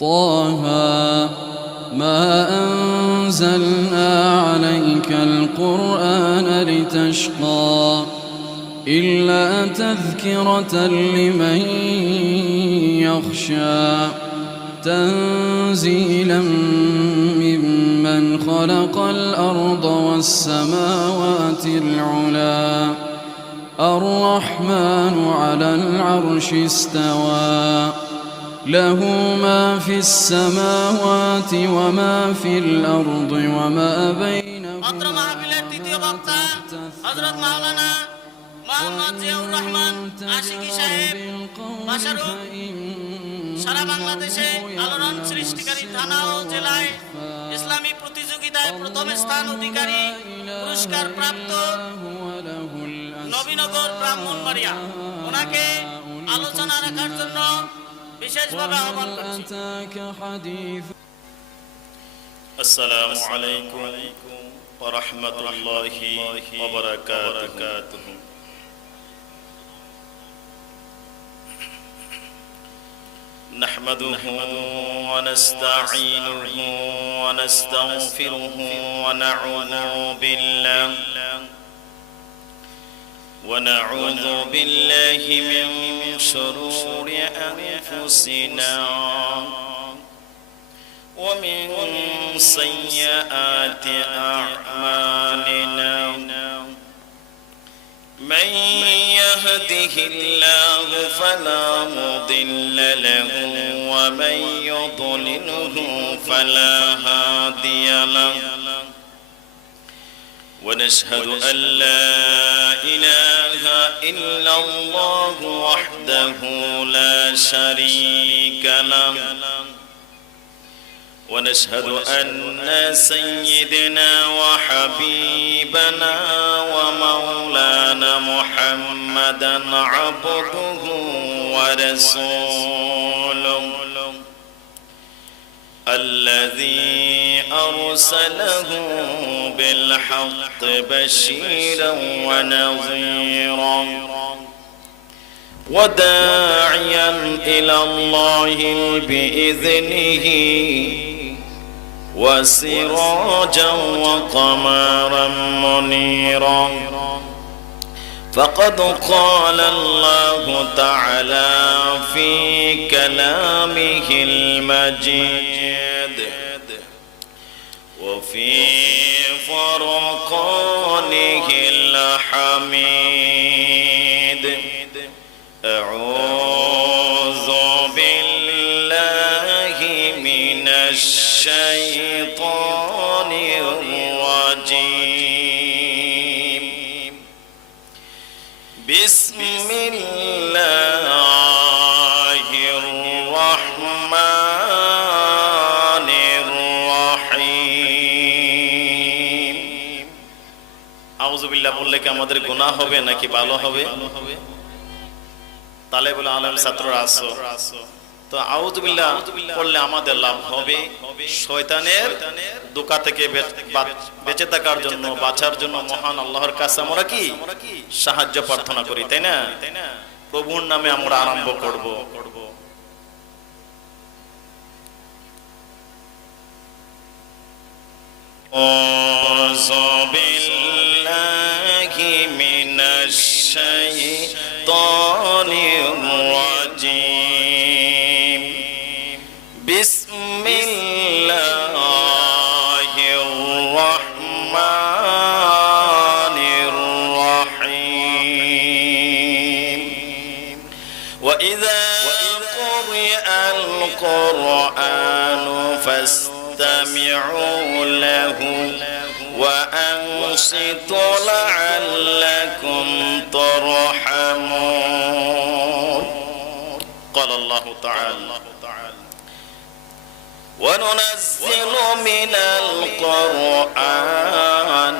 طه ما أنزلنا عليك القرآن لتشقى إلا تذكرة لمن يخشى تنزيلا ممن خلق الأرض والسماوات العلا الرحمن على العرش استوى له ما في السماوات وما في الأرض وما بينهما সারা বাংলাদেশে আলোড়ন সৃষ্টিকারী থানা ও জেলায় ইসলামী প্রতিযোগিতায় প্রথম স্থান অধিকারী পুরস্কার প্রাপ্ত নবীনগর ব্রাহ্মণবাড়িয়া ওনাকে আলোচনা রাখার জন্য বিশেষভাবে আহ্বান করছি। আসসালামু আলাইকুম ওয়া রাহমাতুল্লাহি ওয়া বারাকাতুহু। نحمده ونستعينه ونستغفره ونعوذ بالله من شرور أنفسنا ومن سيئات أعمالنا من يهده الله فلا مضل له ومن يضلله فلا هادي له ونشهد أن لا إله إلا الله وحده لا شريك له ونشهد أن سيدنا وحبيبنا ومولانا محمدا عبده ورسوله الذي أرسله بالحق بشيرا ونظيرا وداعيا إلى الله بإذنه وسراجا وقمرا منيرا فقد قال الله تعالى في كلامه المجيد وفي فرقانه الحميد أعوذ بالله من الشيطان الرجيم بسم الله الرحمن الرحيم أعوذ بالله বললে কি আমাদের গুনাহ হবে নাকি ভালো হবে? তালেবুল আলম ছাত্ররা আছো তো আউযু বিল্লাহ পড়লে আমাদের লাভ হবে। শয়তানের ধোঁকা থেকে বেঁচে থাকার জন্য বাঁচার জন্য মহান আল্লাহর কাছে আমরা কি সাহায্য প্রার্থনা করি, তাই না? প্রভুর নামে আমরা আরম্ভ করব। আউযু বিল্লাহি মিনাশ শাইতানির রাজিম বিসমিল্লাহির রাহমানির রাহিম ওয়া ইযা কুরিআল কুরআনু ফাসতামি'উ লাহু ওয়া আনসিতু লা'আল্লাকুম ترحمون قال الله تعالى وننزل من القرآن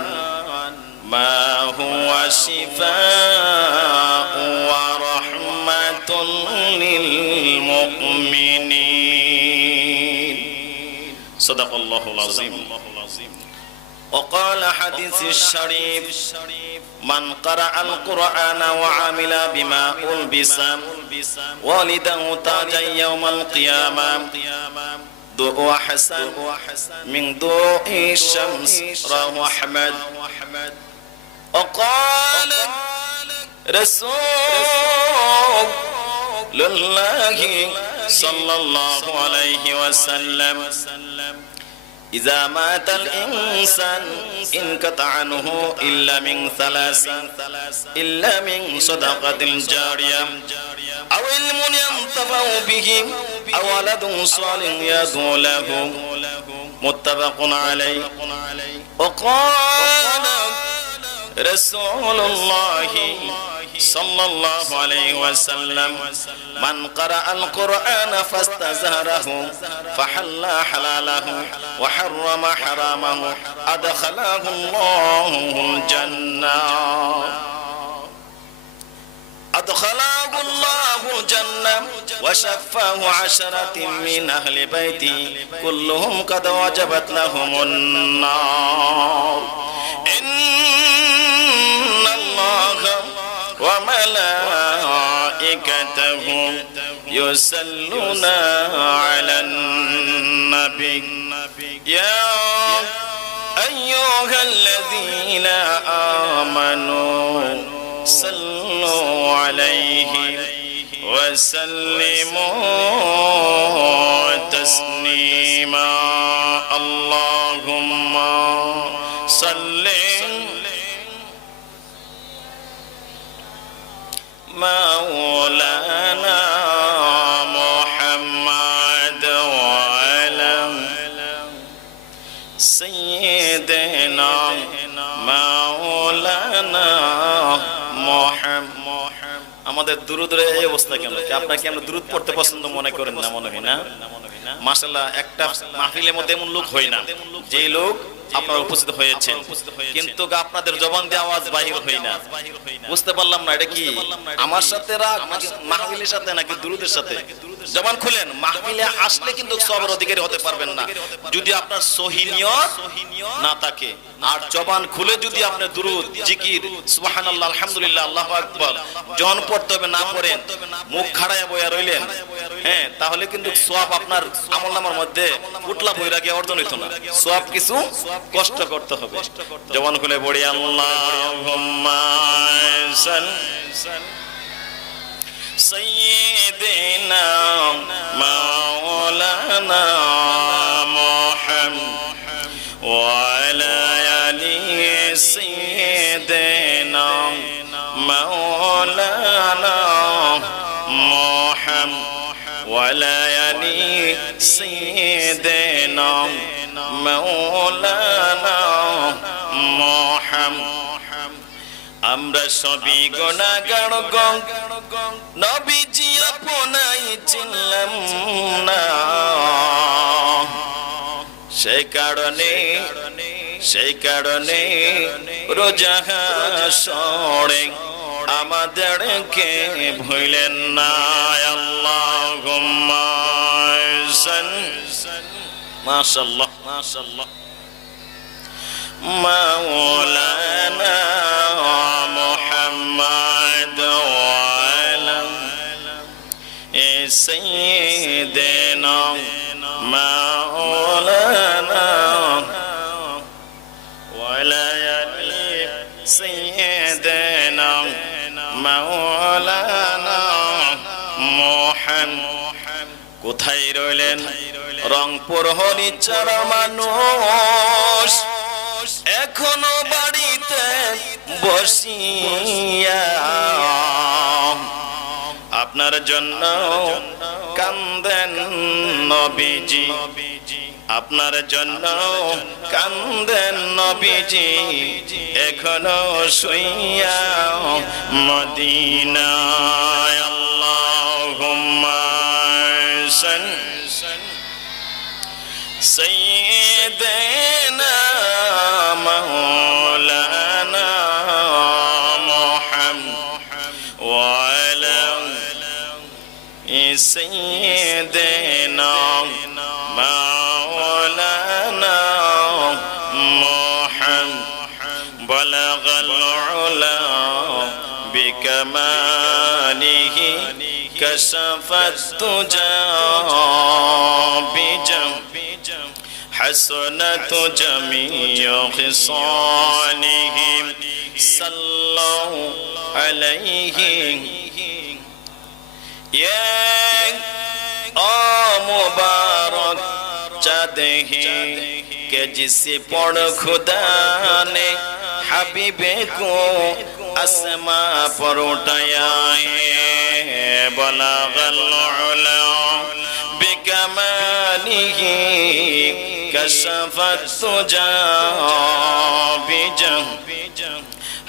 ما هو شفاء ورحمة للمؤمنين صدق الله العظيم وقال حديث الشريف من قرأ القرآن وعمل بما ألبس والده تاجا يوم القيامة ضوء حسن من ضوء الشمس رواه أحمد وقال رسول الله صلى الله عليه وسلم إذا مات الإنسان انقطع عنه إلا من ثلاث إلا من صدقة جارية أو علم ينتفع به أو ولد صالح يدعو له متفق عليه وقال رسول الله صلى الله عليه وسلم من قرأ القرآن فاستزهره فحل حلاله وحرم حرامه أدخله الله الجنة أدخله الله الجنة وشفاه عشرة من أهل بيتي كلهم قد وجبت لهم النار إن الله وملائكته يصلون على النبي يا أيها الذين آمنوا صلوا عليه وسلموا تسليما اللهم صل مولانا محمد وعلى سيدنا مولانا محمد আমাদের দুরুদের এই অবস্থা কেন কি আপনারা কি আমরা দুরুদ পড়তে পছন্দ মনে করেন না মনে হয় না মাশাআল্লাহ একটা মাহফিলের মধ্যে এমন লোক হয় না যে লোক আপনারা উপস্থিত হয়েছেন কিন্তু আপনাদের জবান দিয়ে আওয়াজ বাহির হয় না বুঝতে পারলাম না এটা কি আমার সাথে রাগ নাকি মাহফিলের সাথে নাকি দুরুদের সাথে জবান খুলেন মাহফিলে আসলে কিন্তু সবার অধিকারী হতে পারবেন না যদি আপনার সহি নিয়ত না থাকে আর জবান খুলে যদি আপনি দুরুদ জিকির সুবহানাল্লাহ আলহামদুলিল্লাহ আল্লাহু আকবার জন পড়তে হবে না পড়েন মুখ খাড়ায় বইয়া রইলেন হ্যাঁ তাহলে কিন্তু সওয়াব আপনার আমলনামার মধ্যে উতলা বৈরাগ্য অর্জন হইতো না সওয়াব কিছু কষ্ট করতে হবে জবান খুলে পড়ি আল্লাহুম্মা সাইয়্যিদিনা মাওলানা মুহাম্মদ ওয়া আলা আলি সাইয়্যিদিনা মাওলানা মুহাম্মদ ওয়া আলা আলি সাইয়্যিদিনা মাওলানা মুহাম্মদ আমরা সবই গুনাহগার গো নবীজি আপনাই চিনলাম না সেই কারণে রোজা হাসরে আমাদেরকে ভুলেন না আল্লাহুম্মা মাশাআল্লাহ মাশাআল্লাহ মাওলানা মুহাম্মদ ওয়া আলা সাইয়্যিদিনা মাওলানা ওয়া আলা আলি সাইয়্যিদিনা মাওলানা মুহাম্মদ কোথায় রইলেন রংপুর হরিচার মানুষ এখনো বাড়িতে বসিয়া আপনার জন্য কান্দেন নবীজি আপনার জন্য কান্দেন নবীজি এখনো শুইয়া মদিনায় আল্লাহুম্মা সাইয়্যিদিনা মাওলানা মুহাম্মদ ওয়া আলা সাইয়্যিদিনা মাওলানা মুহাম্মদ বালাগাল উলা বিকামালিহি كشفت تجا بجم حسنت جميع خصالهم صلوا عليه يا मुबारक चाँद है कि जिसे पढ़ खुदा ने हबीबे को आसमां पर उठाया है बलागल उला बिकमालिही कशफत तुजा बिजम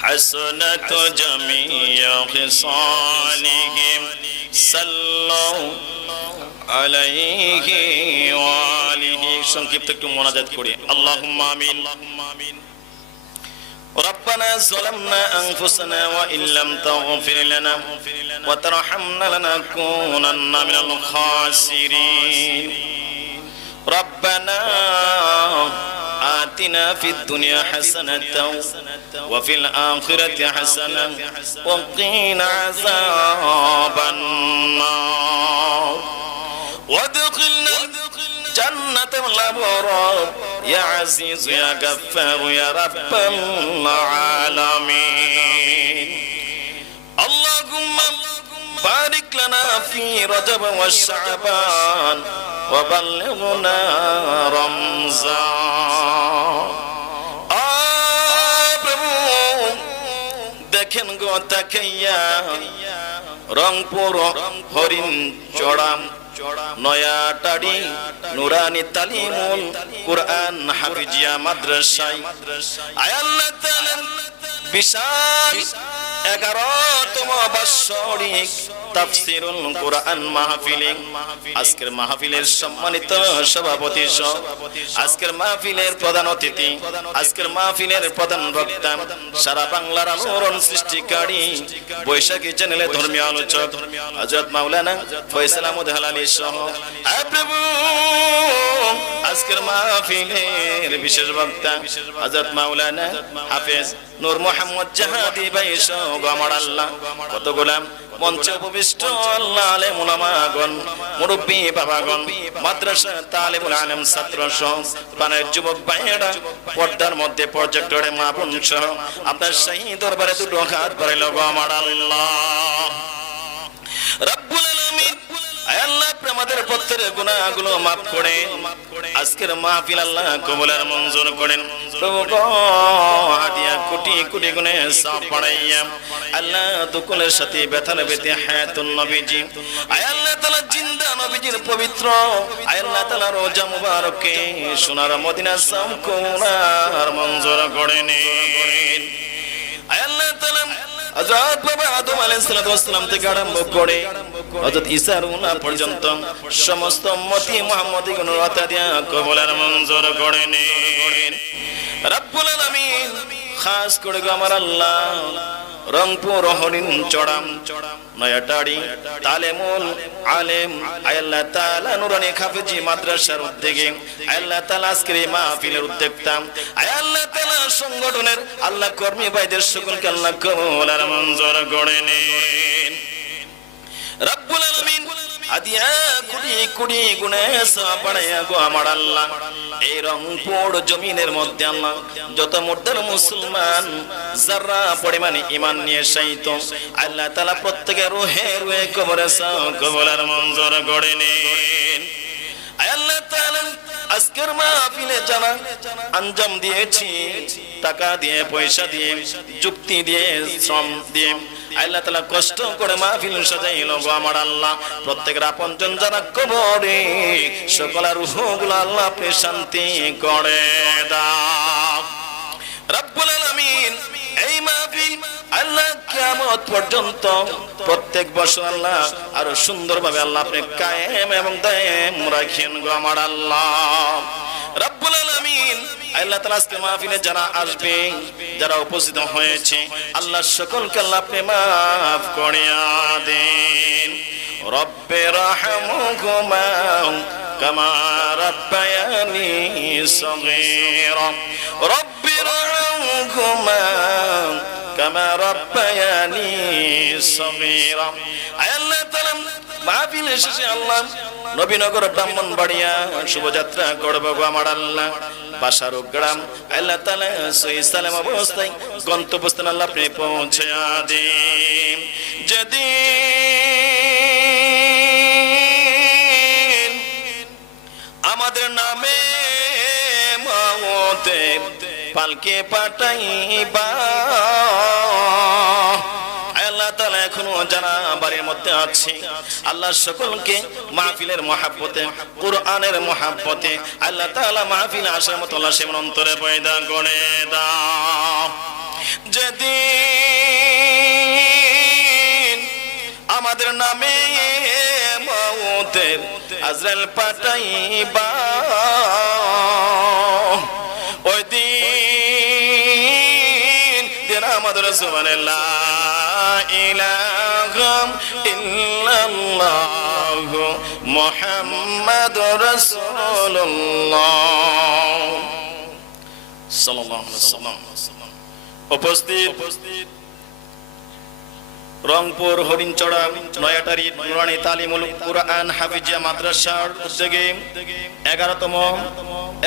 हसनत जमीअ खिसालिहिम सल्लु আলাইহি ওয়া আলিহি সংক্ষিপ্ত একটু মোনাজাত করি আল্লাহুম্মা আমিন ربنا ظلمنا أنفسنا وإن لم تغفر لنا وترحمنا لنكونن من الخاسرين ربنا آتنا في الدنيا حسنة وفي الآخرة حسنة وقنا عذاب النار وادخلنا جنة الأبرار يا عزيز يا غفار يا رب العالمين اللهم بارك لنا في رجب والشعبان وبلغنا رمضان প্রভু দেখেন গো তাকাইয়া রংপুর হরিণ চড়াম নয়াটাড়ি নুরানি তালিমুল কুরআন হাফিজিয়া মাদ্রাসায় আয় আল্লাহ তাআলা বিশাল 11তম বাৎসরিক তাফসীরুল কুরআন মাহফিল আজকের মাহফিলের সম্মানিত সভাপতি সহ আজকের মাহফিলের প্রধান অতিথি আজকের মাহফিলের প্রধান বক্তা সারা বাংলার আলোড়ন সৃষ্টিকারী বৈশাখী চ্যানেলের ধর্মীয় আলোচক হযরত মাওলানা ফয়সাল আহমদ হালালী সহ প্রভু আজকের মাহফিলের বিশেষ বক্তা হযরত মাওলানা হাফেজ নূর মোহাম্মদ জাহাদি ভাই সহ আমার আল্লাহ কত গোলাম মঞ্চে উপবিষ্ট আল্লাহ আলেম উলামাগণ মুরব্বি বাবাগণ মাদ্রাসা তালিবুল আলেম ছাত্র সহ প্রাণের যুবক ভাইয়েরা পর্দার মধ্যে প্রজেক্টরে মা বোন সহ আপনার সেই দরবারে দুটো হাত বাড়াইল গো আমার আল্লাহ রব্বুল আলামিন আয় আল্লাহ আমাদের প্রত্যেকের গুনাহগুলো maaf করে আজকের মাহফিল আল্লাহ কবুল আর মঞ্জুর করেন প্রভু গো হাদিয়া কোটি কোটি গুণে সওয়াব বাড়াইয়া আল্লাহ দুকুলের সাথে ব্যথার বেতে হায়াতুন নবীজি আয় আল্লাহ তাআলা জিন্দা নবীজির পবিত্র আয় আল্লাহ তাআলা রোজা মুবারকে সোনার মদিনা সাম কোনার মঞ্জুর করে নিন আয় আল্লাহ তাআলা হযরত বাবা আদম আলাইহিস সালাম থেকে আরম্ভ করে হযরত ঈসা রুনা পর্যন্ত সমস্ত উম্মতি মুহাম্মদী গুণরতা দিয়া কবুল আর মঞ্জুর করে নিন রব্বুল আলামিন খাস করে আমার আল্লাহ রংপুর হরিণ চড়াম নয়াটাড়ি তালেমুল আলেম আল্লাহ তাআলা নুরানি হাফেজি মাদ্রাসার উদ্যোগে আল্লাহ তাআলা আজকের এই মাহফিলের উদ্যোক্তা আল্লাহ তাআলা সংগঠনের আল্লাহ কর্মী ভাইদের সকলকে আল্লাহ কবুল আর মঞ্জুর করে নিন রব্বুল আলামিন আদিয়া কোটি কোটি গুণে সওয়াব বাড়াইয়া গো আমার আল্লাহ এই রংপুর জমিনের মধ্যে আল্লাহ যত মুর্দার মুসলমান যারা পরিমাণে ঈমান নিয়ে শায়িত আল্লাহ তাআলা প্রত্যেকের রূহে রূহে কবরে কবুল আর মঞ্জুর করে নিন আল্লাহ তাআলা আজকের মাহফিলে যারা আঞ্জাম দিয়েছি টাকা দিয়ে পয়সা দিয়ে যুক্তি দিয়ে শ্রম দিয়ে আল্লাহ তাআলা কষ্ট করে মাহফিল সাজাইলো গো আমার আল্লাহ প্রত্যেকের আপনজন যারা কবরে সকলের রূহগুলো আল্লাহ আপনি শান্তি করে দাও রব্বুল আলামিন এই মাহফিল আল্লাহ কিয়ামত পর্যন্ত প্রত্যেক বছর আল্লাহ আরো সুন্দরভাবে আল্লাহ আপনি কায়েম এবং দায়েম রাখেন গো আমার আল্লাহ রব্বুল আলামিন আল্লাহ তাআলা আজকে মাহফিলে যারা আসবে যারা উপস্থিত হয়েছে আল্লাহ সকলকে আল্লাহ আপনি maaf করিয়া দেন রব্বে রাহমুহুমা কামা রাব্বায়ানি সগীরা রব্বে রাহমুহুমা কামা রাব্বায়ানি সগীরা আল্লাহ তাআলা মাহফিল শেষে আল্লাহ নবীনগর ব্রাহ্মণবাড়িয়া শুভযাত্রা করব গো আমার আল্লাহ বাসার গ্রাম আল্লাহ তাআলা সহিহ সালাম অবস্থায় গন্তব্যস্থানে আল্লাহ আপনি পৌঁছে দিন যেদিন আমাদের নামে মওতে পালকে পাঠাইবা আল্লাহ তাআলা এখনো যারা বাড়ির মধ্যে আছে আল্লাহ সকলকে মাহফিলের মহব্বতে কুরআনের মহব্বতে আল্লাহ তাআলা মাহফিলে আসার মতো আল্লাহ সে অন্তরে পয়দা করে দাও যেদিন আমাদের নামে মওতের আজরাইল পাঠাইবা ওই দিন দিন আমাদের সুবহানাল্লাহ ইলাহা ইল্লাল্লাহু মুহাম্মাদুর রাসূলুল্লাহ সাল্লাল্লাহু আলাইহি ওয়াসাল্লাম উপস্থিত রংপুর হরিণচড়া নয়াটারি নুরানি তালিমুল কুরআন হাফিজিয়া মাদ্রাসার উদ্যোগে 11তম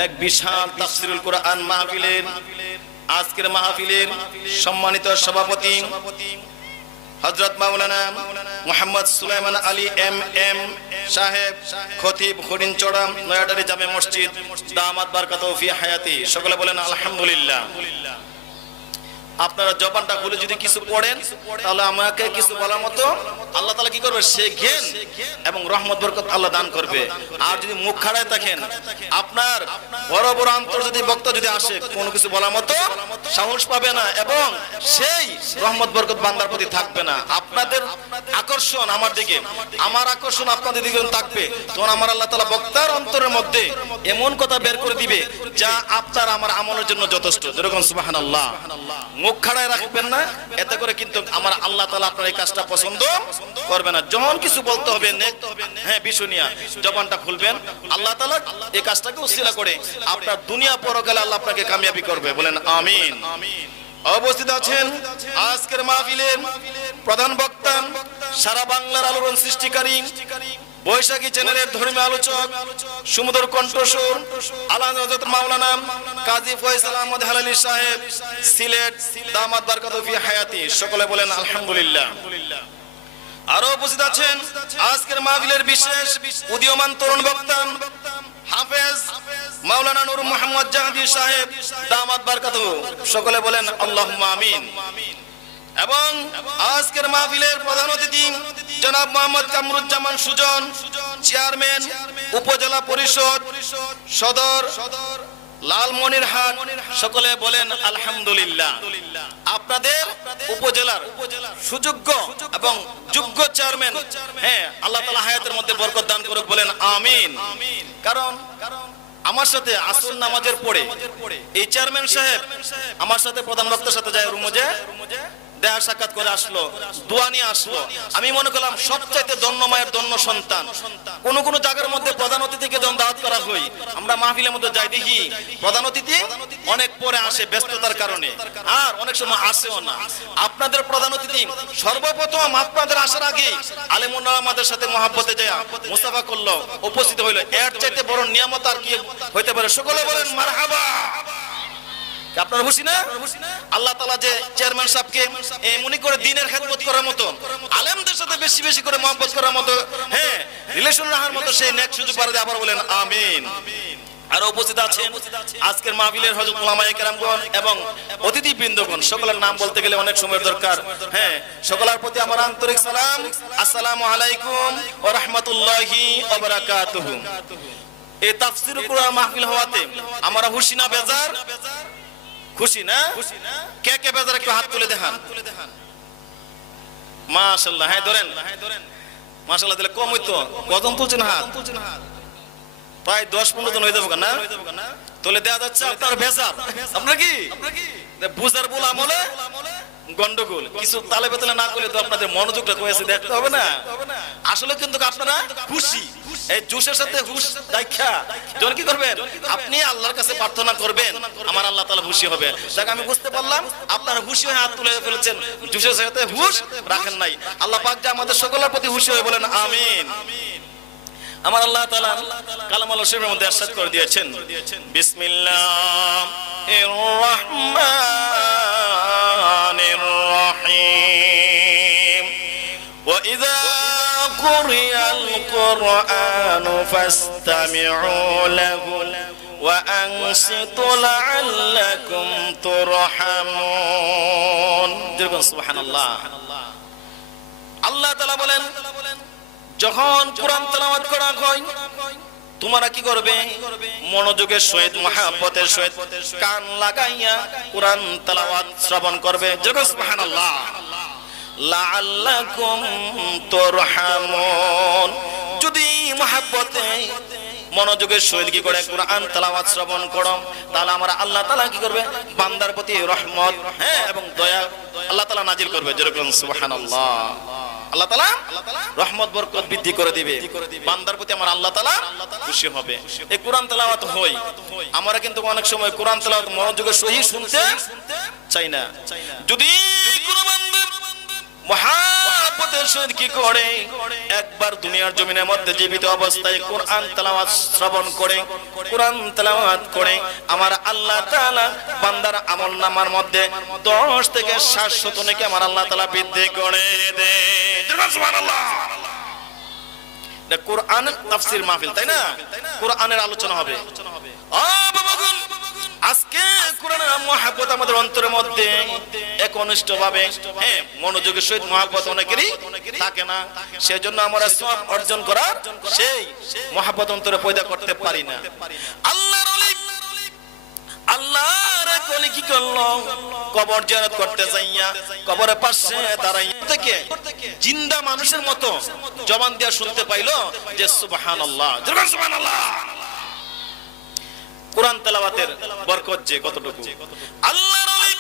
এক বিশাল তাফসীরুল কুরআন মাহফিলের আজকের মাহফিলের সম্মানিত সভাপতি হযরত মাওলানা মুহাম্মদ সুলাইমান আলী এম সাহেব খতিব হরিণচড়া নয়াটারি জামে মসজিদ দামাত বারাকাতুহু ফি হায়াতি সকলে বলেন আলহামদুলিল্লাহ আপনারা জবানটা খুলে যদি কিছু পড়েন তাহলে আমাকে কিছু বলার মতো আল্লাহ তাআলা কি করবে সে জ্ঞান এবং রহমত বরকত আল্লাহ দান করবে আর যদি মুখ খাড়ায় থাকেন আপনার বড় বড় অন্তর যদি বক্তা যদি আসে কোনো কিছু বলার মতো সাহস পাবে না এবং সেই রহমত বরকত বান্দার প্রতি থাকবে না আপনাদের আকর্ষণ আমার দিকে আমার আকর্ষণ আপনাদের দিকে থাকবে তখন আমার আল্লাহ তাআলা বক্তার অন্তরের মধ্যে এমন কথা বের করে দিবে যা আপনার আমার আমলের জন্য যথেষ্ট যেরকম সুবহানাল্লাহ মুখ খাড়ায় রাখবেন না এতে করে কিন্তু আমার আল্লাহ তাআলা আপনার এই কাজটা পছন্দ করবে না যখন কিছু বলতে হবে হ্যাঁ বিষয় নিয়ে জবানটা খুলবেন আল্লাহ তাআলা এই কাজটাকে উসিলা করে আপনার দুনিয়া পরকালে আল্লাহ আপনাকে কামিয়াবি করবে বলেন আমিন অবস্থিত আছেন আজকের মাহফিলের প্রধান বক্তা সারা বাংলার আলোড়ন সৃষ্টিকারী বৈশাখী চ্যানেলের ধর্মীয় আলোচক সুমধুর কণ্ঠস্বর আলান হযরত মাওলানা কাজী ফয়সাল আহমদ হালালী সাহেব সিলেট দামাত বারাকাতুহু ফি হায়াতি সকলে বলেন আলহামদুলিল্লাহ আরো উপস্থিত আছেন আজকের মাহফিলের বিশেষ উদীয়মান তরুণ বক্তা হাফেজ মাওলানা নূর মোহাম্মদ জাহাঙ্গীর সাহেব দামাত বারাকাতুহু সকলে বলেন আল্লাহুম্মা আমিন এবং আজকের মাহফিলের প্রধান অতিথি জনাব মোহাম্মদ কামরুজ্জামান সুজন চেয়ারম্যান উপজেলা পরিষদ সদর লালমনিরহাট সকলে বলেন আলহামদুলিল্লাহ আপনাদের উপজেলার সুযোগ্য এবং যোগ্য চেয়ারম্যান হ্যাঁ আল্লাহ তাআলা হায়াতের মধ্যে বরকত দান করুক বলেন আমিন কারণ আমার সাথে আসর নামাজের পরে এই চেয়ারম্যান সাহেব আমার সাথে প্রধান বক্তার সাথে যায় রুমে দেখা সাক্ষাৎ করে আসলো দোয়া নিয়ে আসলো আমি মনে করলাম সবচাইতে ধন্য মায়ের ধন্য সন্তান কোন কোন জায়গার মধ্যে প্রধান অতিথিকে যখন দাওয়াত করা হয় আমরা মাহফিলের মধ্যে যাই দেখি প্রধান অতিথি অনেক পরে আসে ব্যস্ততার কারণে আর অনেক সময় আসেও না আপনাদের প্রধান অতিথি সর্বপ্রথম আপনাদের আসার আগে আলেমুল আমাদের সাথে মহব্বতে যায় মুসাফা করলো উপস্থিত হইলো এর চাইতে বড় নিয়ামত আর কি হইতে পারে সকলে বলেন মারহাবা আপনারা খুশি না আল্লাহ তাআলা যে চেয়ারম্যান সাহেবকে মনে করে দ্বীনের খেদমত করার মতো আলেমদের সাথে বেশি বেশি করে মহব্বত করার মতো হ্যাঁ রিলেশন রাখার মতো সেই নেক সুযোগ করে আবার বলেন আমিন আর উপস্থিত আছেন আজকের মাহফিলের হযরত উলামায়ে কেরামগণ এবং অতিথিবৃন্দগণ সকলের নাম বলতে গেলে অনেক সময়ের দরকার হ্যাঁ সকলের প্রতি আমার আন্তরিক সালাম আসসালামু আলাইকুম ওয়া রাহমাতুল্লাহি ওয়া বারাকাতুহু এই তাফসীরুল কুরআন মাহফিল হওয়াতে আমরা খুশি না বেজার খুশি না কে কে বেজার একটু হাত তুলে দেখান মাশাআল্লাহ হ্যাঁ ধরেন মাশাআল্লাহ দিলে কম হইতো কজন তুলছেন হাত প্রায় 10-15 জন হয়ে যাবে না তোলে দেয়া যাচ্ছে আপনার বেজার আপনার কি বুঝার ভুল আমলে গন্ডগোল। কিছু তালে বেতালে না করলে তো আপনাদের মনোযোগটা কয়েছে দেখতে হবে না। আসলে কিন্তু আপনারা খুশি, এই জোশের সাথে হুশ দেখা যখন কি করবেন, আপনি আল্লাহর কাছে প্রার্থনা করবেন, আমার আল্লাহ তাআলা খুশি হবে। দেখ আমি বুঝতে পারলাম আপনারা খুশি হয়ে হাত তুলে ফেলেছেন, জোশের সাথে হুশ রাখেন নাই। আল্লাহ পাক যে আমাদের সকলের প্রতি খুশি হয়ে বলেন আমিন। আমার আল্লাহ তাআলা কালামুল শরীফের মধ্যে ইরশাদ করে দিয়েছেন, বিসমিল্লাহির রহমানির রহিম, ওয়া ইযা কুরিয়াল কুরআনু ফাসতামি'উ লাহু ওয়া আনসিতু লাআল্লাকুম তুরহামুন। সুবহানাল্লাহ। আল্লাহ তাআলা বলেন, যখন কোরআন তেলাওয়াত করা হয় তোমরা কি করবে, মনোযোগের সহিত মহব্বতের সহিত কান লাগাইয়া কোরআন তেলাওয়াত শ্রবণ করবে। সুবহানাল্লাহ। লাআল্লাকুম তুরহামুন, যদি মহব্বতে মনোযোগের সহিত কি করে কোরআন তেলাওয়াত শ্রবণ করো, তাহলে আমরা আল্লাহ তাআলা কি করবে, বান্দার প্রতি রহমত এবং দয়া আল্লাহ তাআলা নাজিল করবে। যেরকম সুবহানাল্লাহ। আল্লাহ তাআলা রহমত বরকত বৃদ্ধি করে দিবে, বান্দার প্রতি আমার আল্লাহ তাআলা খুশি হবে। এই কোরআন তেলাওয়াত হয়, আমরা কিন্তু অনেক সময় কোরআন তেলাওয়াত মনোযোগের সহিত শুনতে চাই না। যদি কোনো বান্দা মহব্বতের সহিত কি করে একবার দুনিয়ার জমিনের মধ্যে জীবিত অবস্থায় কোরআন তেলাওয়াত শ্রবণ করে, কোরআন তেলাওয়াত করে, আমার আল্লাহ তাআলা বান্দার আমলনামার মধ্যে 10 থেকে 700 নেকি আমার আল্লাহ তাআলা বৃদ্ধি করে দেয়। সুবহানাল্লাহ। এটা কোরআন তাফসীর মাহফিল, তাই না? কোরআনের আলোচনা হবে। বাবাগণ, আজকে কোরআনের মহব্বত আমাদের অন্তরের মধ্যে একনিষ্ঠ ভাবে মনোযোগের সহিত মহব্বত অনেকেরই থাকে না। সেজন্য আমরা সওয়াব অর্জন করার সেই মহব্বত অন্তরে পয়দা করতে পারি না। আল্লাহর ওলি, আল্লাহর ওলি কি করলো, কবর জিয়ারত করতে যাইয়া কবরের পাশে দাঁড়াইয়া থেকে জিন্দা মানুষের মতো জবান দিয়া শুনতে পাইলো যে সুবহানাল্লাহ। সুবহানাল্লাহ। কোরআন তেলাওয়াতের বরকত যে কতটুকু। আল্লাহর ওলি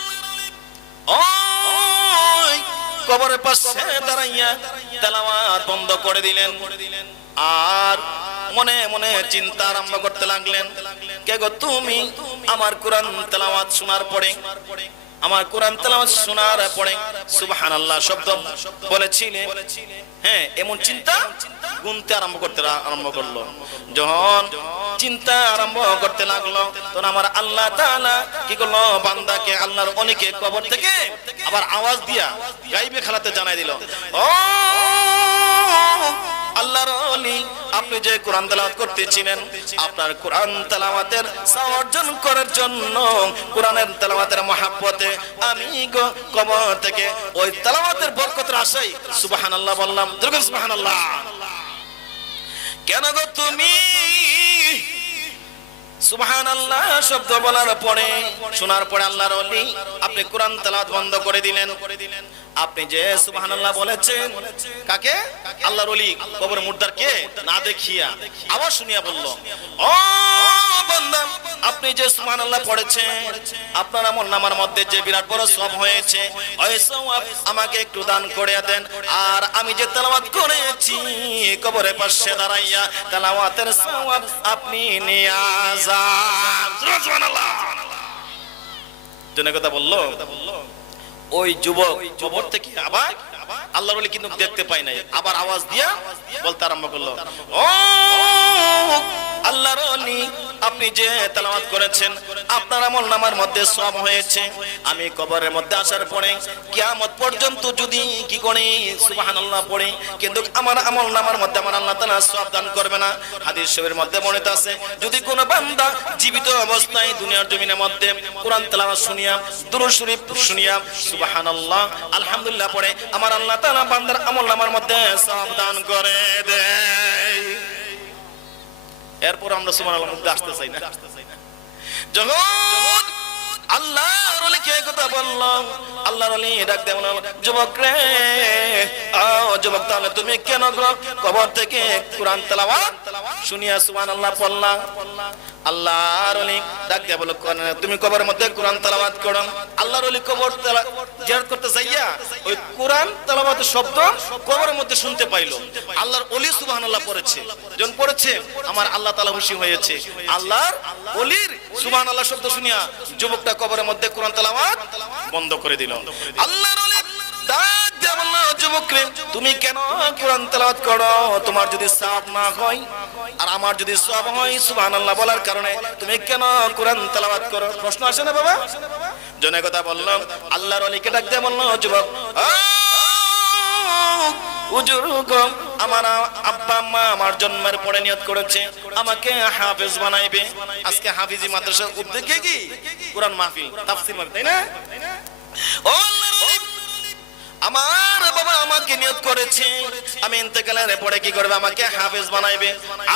ওই কবরের পাশে দাঁড়াইয়া তেলাওয়াত বন্ধ করে দিলেন, আর মনে মনে চিন্তা আরম্ভ করতে লাগলেন, কে গো তুমি আমার কোরআন তেলাওয়াত শোনার পরে, আমার কোরআন তেলাওয়াত শোনার পরে সুবহানাল্লাহ শব্দ বলেছিলে, এমন চিন্তা গুনতে আরম্ভ করলো। যখন চিন্তা আরম্ভ করতে লাগলো তখন আমার আল্লাহ তাআলা কি করলো, বান্দাকে আল্লাহর অনেকে কবর থেকে আবার আওয়াজ দিয়া গায়বে খেলাতে জানাই দিল, ও আল্লাহর ওলি, আপনি যে কোরআন তেলাওয়াত করতেছিলেন, আপনার কোরআন তেলাওয়াতের সওয়াব অর্জন করার জন্য কোরআনের তেলাওয়াতের মহব্বতে আমি গো কবর থেকে ওই তেলাওয়াতের বরকতের আশায় সুবহানাল্লাহ বললাম। সুবহানাল্লাহ। কেন গো তুমি সুবহানাল্লাহ শব্দ বলার পরে, শোনার পরে আল্লাহর ওলি আপনি কোরআন তেলাওয়াত বন্ধ করে দিলেন? আপনি যে সুবহানাল্লাহ বলেছেন, কাকে? আল্লাহর ওলি কবর মুর্দারকে না দেখিয়া আবার শুনিয়া বলল, ও বান্দা, আপনি যে সুবহানাল্লাহ পড়েছেন, আপনার আমলনামার মধ্যে যে বিরাট বড় সওয়াব হয়েছে, ওই সওয়াব আমাকে একটু দান করে দেন, আর আমি যে তেলাওয়াত করেছি কবরের পাশে দাঁড়াইয়া তেলাওয়াতের সওয়াব আপনি নিয়ে যান। সুবহানাল্লাহ। জন্য কথা বললো, ওই যুবক কবর থেকে আবার আল্লাহর ওলি কিন্তু দেখতে পাই নাই, আবার আওয়াজ দিয়া বলতে আরম্ভ করলো, ও আল্লাহর ওলি, আপনি যে তেলাওয়াত করেছেন আপনার আমলনামার মধ্যে সওয়াব হয়েছে, আমি কবরের মধ্যে আসার পরে কিয়ামত পর্যন্ত যদি কি করি সুবহানাল্লাহ পড়ি, কিন্তু আমার আমলনামার মধ্যে আমার আল্লাহ তাআলা সওয়াব দান করবে না। হাদিস শরীফের মধ্যে বর্ণিত আছে, যদি কোন বান্দা জীবিত অবস্থায় দুনিয়ার জমিনের মধ্যে কোরআন তেলাওয়াত শুনিয়া, দুরূদ শরীফ শুনিয়া সুবহানাল্লাহ আলহামদুলিল্লাহ পড়ে, আমার আল্লাহ তাআলা বান্দার আমলনামার মধ্যে সওয়াব দান করে দেয়। এরপর আমরা সুবহানাল্লাহ মধ্যে আসতে চাই না। যখন আল্লাহর ওলিকে এই কথা বললো। আল্লাহর ওলি ডাক দিয়ে বলল, যুবক রে, যুবক তাহলে তুমি কেন কবর থেকে কোরআন তেলাওয়াত শুনিয়া সুবহানাল্লাহ পড়লা? আল্লাহর ওলি ডাক দিয়ে বলল, তুমি কবরের মধ্যে কোরআন তেলাওয়াত করো। আল্লাহর ওলি কবর জিয়ারত করতে যাইয়া ওই কোরআন তেলাওয়াতের শব্দ কবরের মধ্যে শুনতে পাইলো। আল্লাহর ওলি সুবহানাল্লাহ পড়েছে, যখন পড়েছে আমার আল্লাহ তাআলা খুশি হয়েছে। আল্লাহর ওলির সুবহানাল্লাহ শব্দ শুনিয়া যুবকটা কবরের মধ্যে কোরআন তেলাওয়াত বন্ধ করে দিল। আল্লাহর ওলি ডাক দিয়ে বলল, যুবক রে, তুমি কেন কোরআন তেলাওয়াত করো? তোমার যদি সওয়াব না হয় আর আমার যদি সওয়াব হয় সুবহানাল্লাহ বলার কারণে তুমি কেন কোরআন তেলাওয়াত করো? প্রশ্ন আসে না বাবা? জনে কথা বললাম। আল্লাহর ওলিকে ডাক দিয়ে বলল, যুবক, হুজুর গো, আমার আব্বা আম্মা আমার জন্মের পরে নিয়ত করেছে আমাকে হাফেজ বানাইবে। আজকে হাফিজি মাদ্রাসার উদ্যোগে কি কোরআন মাহফিল, তাফসীর মাহফিল, তাই না? ও আল্লাহর ওলি, আমার বাবা আমাকে নিয়ত করেছে আমি ইন্তেকালের পরে কি করবে, আমাকে হাফেজ বানাইবে,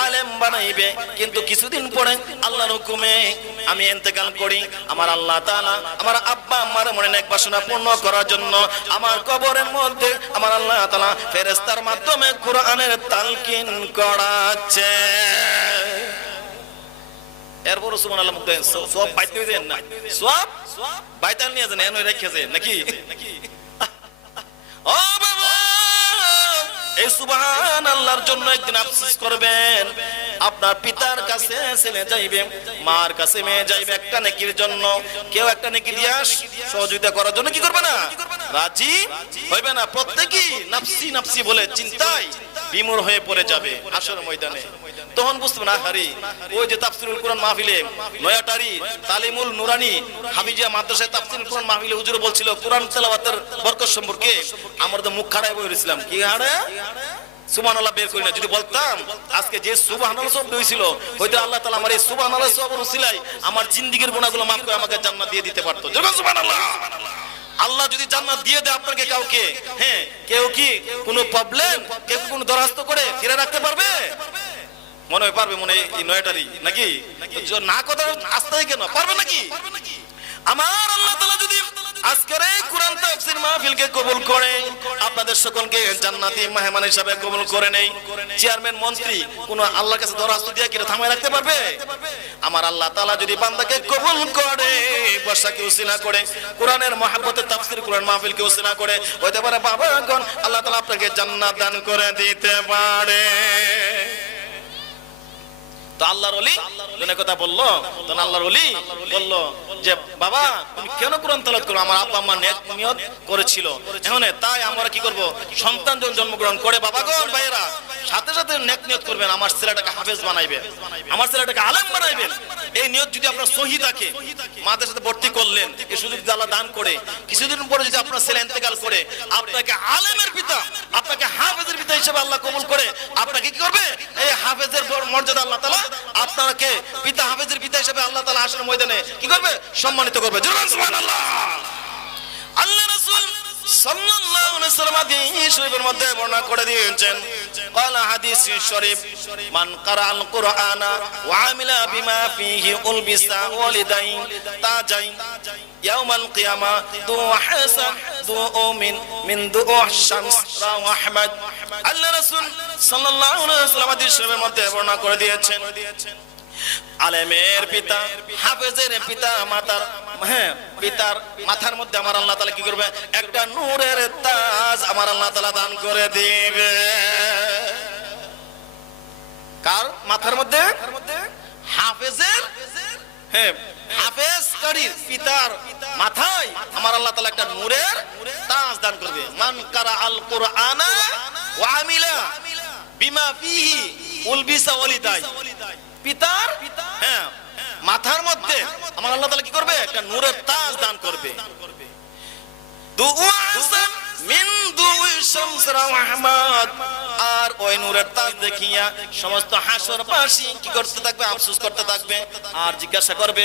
আলেম বানাইবে। কিন্তু কিছুদিন পরে আল্লাহর হুকুমে আমি ইন্তেকাল করি। আমার আল্লাহ তাআলা আমার আব্বা আম্মার মনে নেক বাসনা পূর্ণ করার জন্য আমার কবরের মধ্যে আমার আল্লাহ তাআলা ফেরেশতার মাধ্যমে কোরআনের তালকিন করাচ্ছে। এরপর সুবহানাল্লাহ মুক্ত সব বাইতে দেন না, সব বাইতাল নিয়ে যান, এনে রেখেছে নাকি? ও বাবা, এই সুবহানাল্লাহর জন্য একদিন আফসোস করবেন। আপনার পিতার কাছে ছেলে যাইবে, মার কাছে মেয়ে যাইবে একটা নেকির জন্য। কেউ একটা নেকি দিয়া সহযোগিতা করার জন্য কি করবে না? রাজি হইবে না। প্রত্যেকই নাফসি নাফসি বলে চিন্তায় বিমূঢ় হয়ে পড়ে যাবে হাসর ময়দানে। তখন বুঝতে না, হারি ওই যে তাফসীরুল কোরআন মাহফিলে নয়াটারি তালিমুল নুরানি হাফিজিয়া মাদ্রাসায় তাফসীরুল কোরআন মাহফিলে হুজুর বলছিল কোরআন তেলাওয়াতের বরকত সম্পর্কে। আমরা তো মুখ খাড়ায় বলেছিলাম, কি হাড়ে সুবহানাল্লাহ বের করি না। যদি বলতাম আজকে যে সুবহানাল্লাহ শব্দ হয়েছিল, হয়তো আল্লাহ তাআলা আমার এই সুবহানাল্লাহ শব্দের উসিলায় আমার জিন্দেগীর গুনাহগুলো মাফ করে আমাকে জান্নাত দিয়ে দিতে পারতো। জোরে সুবহানাল্লাহ। আল্লাহ যদি জান্নাত দিয়ে দেয় আপনাকে কাউকে, হ্যাঁ, কেউ কি কোনো প্রবলেম, কেউ কোনো দরখাস্ত করে ফিরে রাখতে পারবে? মনে হয় পারবে, মনে এই নয়টারই নাকি? না কথা আসতে কেন পারবে নাকি? আমার আল্লাহ তাআলা যদি আজকের এই কোরআন তাফসীর মাহফিলকে কবুল করে আপনাদের সকলকে জান্নাতি মেহমান হিসেবে কবুল করে নেই, চেয়ারম্যান মন্ত্রী কোন আল্লাহর কাছে দরখাস্ত দিয়ে কি থামায় রাখতে পারবে? আমার আল্লাহ তাআলা যদি বান্দাকে কবুল করে, বর্ষাকে উসিলা করে, কোরআনের মহব্বতে তাফসীর কোরআন মাহফিলকে উসিলা করে, হইতে পারে বাবাগণ আল্লাহ তাআলা আপনাকে জান্নাত দান করে দিতে পারে। তো আল্লাহর ওলি জনে কথা বললো, তখন আল্লাহর ওলি বললো যে বাবা তুমি কেন কোরআন তেলাওয়াত করো? আমার আব্বা আম্মা নেক নিয়ত করেছিল, এখন তাই আমরা কি করব, সন্তান যখন জন্মগ্রহণ করে বাবাগণ ভাইয়েরা সাথে সাথে নেক নিয়ত করবেন আমার ছেলেটাকে হাফেজ বানাইবেন, আমার ছেলেটাকে আলেম বানাইবেন। এই নিয়ত যদি আপনার সহি থাকে, মাদ্রাসাতে ভর্তি করলেন, এই সুযোগ যদি আল্লাহ দান করে, কিছুদিন পরে যদি আপনার ছেলে ইন্তেকাল করে, আপনাকে আলেমের পিতা, আপনাকে হাফেজের পিতা হিসেবে আল্লাহ কবুল করে, আপনাকে কি করবে? এই হাফেজের মর্যাদা আল্লাহ তাআলা আপনাকে পিতা, হাফেজের পিতা হিসেবে আল্লাহ তাআলা হাসরের ময়দানে কি করবে? সম্মানিত করবে। সুবহানাল্লাহ। আল্লাহ রাসূল সাল্লাল্লাহু আলাইহি ওয়াসাল্লাম হাদিস শরীফের মধ্যে বর্ণনা করে দিয়েছেন, ক্বালা হাদিস শরীফ, মান কারাআল কুরআনা ওয়া আমিলা বিমা ফীহি উলবিসা ওয়ালিদাই তাজাই ইয়াউমাল কিয়ামা দু হাসান দু মিন দু শামস রাও আহমদ। আল্লাহ রাসূল সাল্লাল্লাহু আলাইহি ওয়াসাল্লাম হাদিস শরীফের মধ্যে বর্ণনা করে দিয়েছেন, আলেমের পিতা, হাফেজের পিতা মাতার, হ্যাঁ, পিতার মাথার মধ্যে আমার আল্লাহ তাআলা কি করবে? একটা নূরের তাজ আমার আল্লাহ তাআলা দান করে দিবে। কার মাথার মধ্যে? হাফেজের, হ্যাঁ, হাফেজ কারীর পিতার মাথায় আমার আল্লাহ তাআলা একটা নূরের তাজ দান করবে। মান কারা আল কুরআনা ওয়া আমিলা বিমা ফীহি উলবিসা ওয়ালিদাই, পিতার, হ্যাঁ, মাথার মধ্যে আমার আল্লাহ তাআলা কি করবে? একটা নূরের তাজ দান করবে। আর ওই নূরের তাজ দেখিয়া সমস্ত হাসরবাসী কি করতে থাকবে? আফসোস করতে থাকবে আর জিজ্ঞাসা করবে,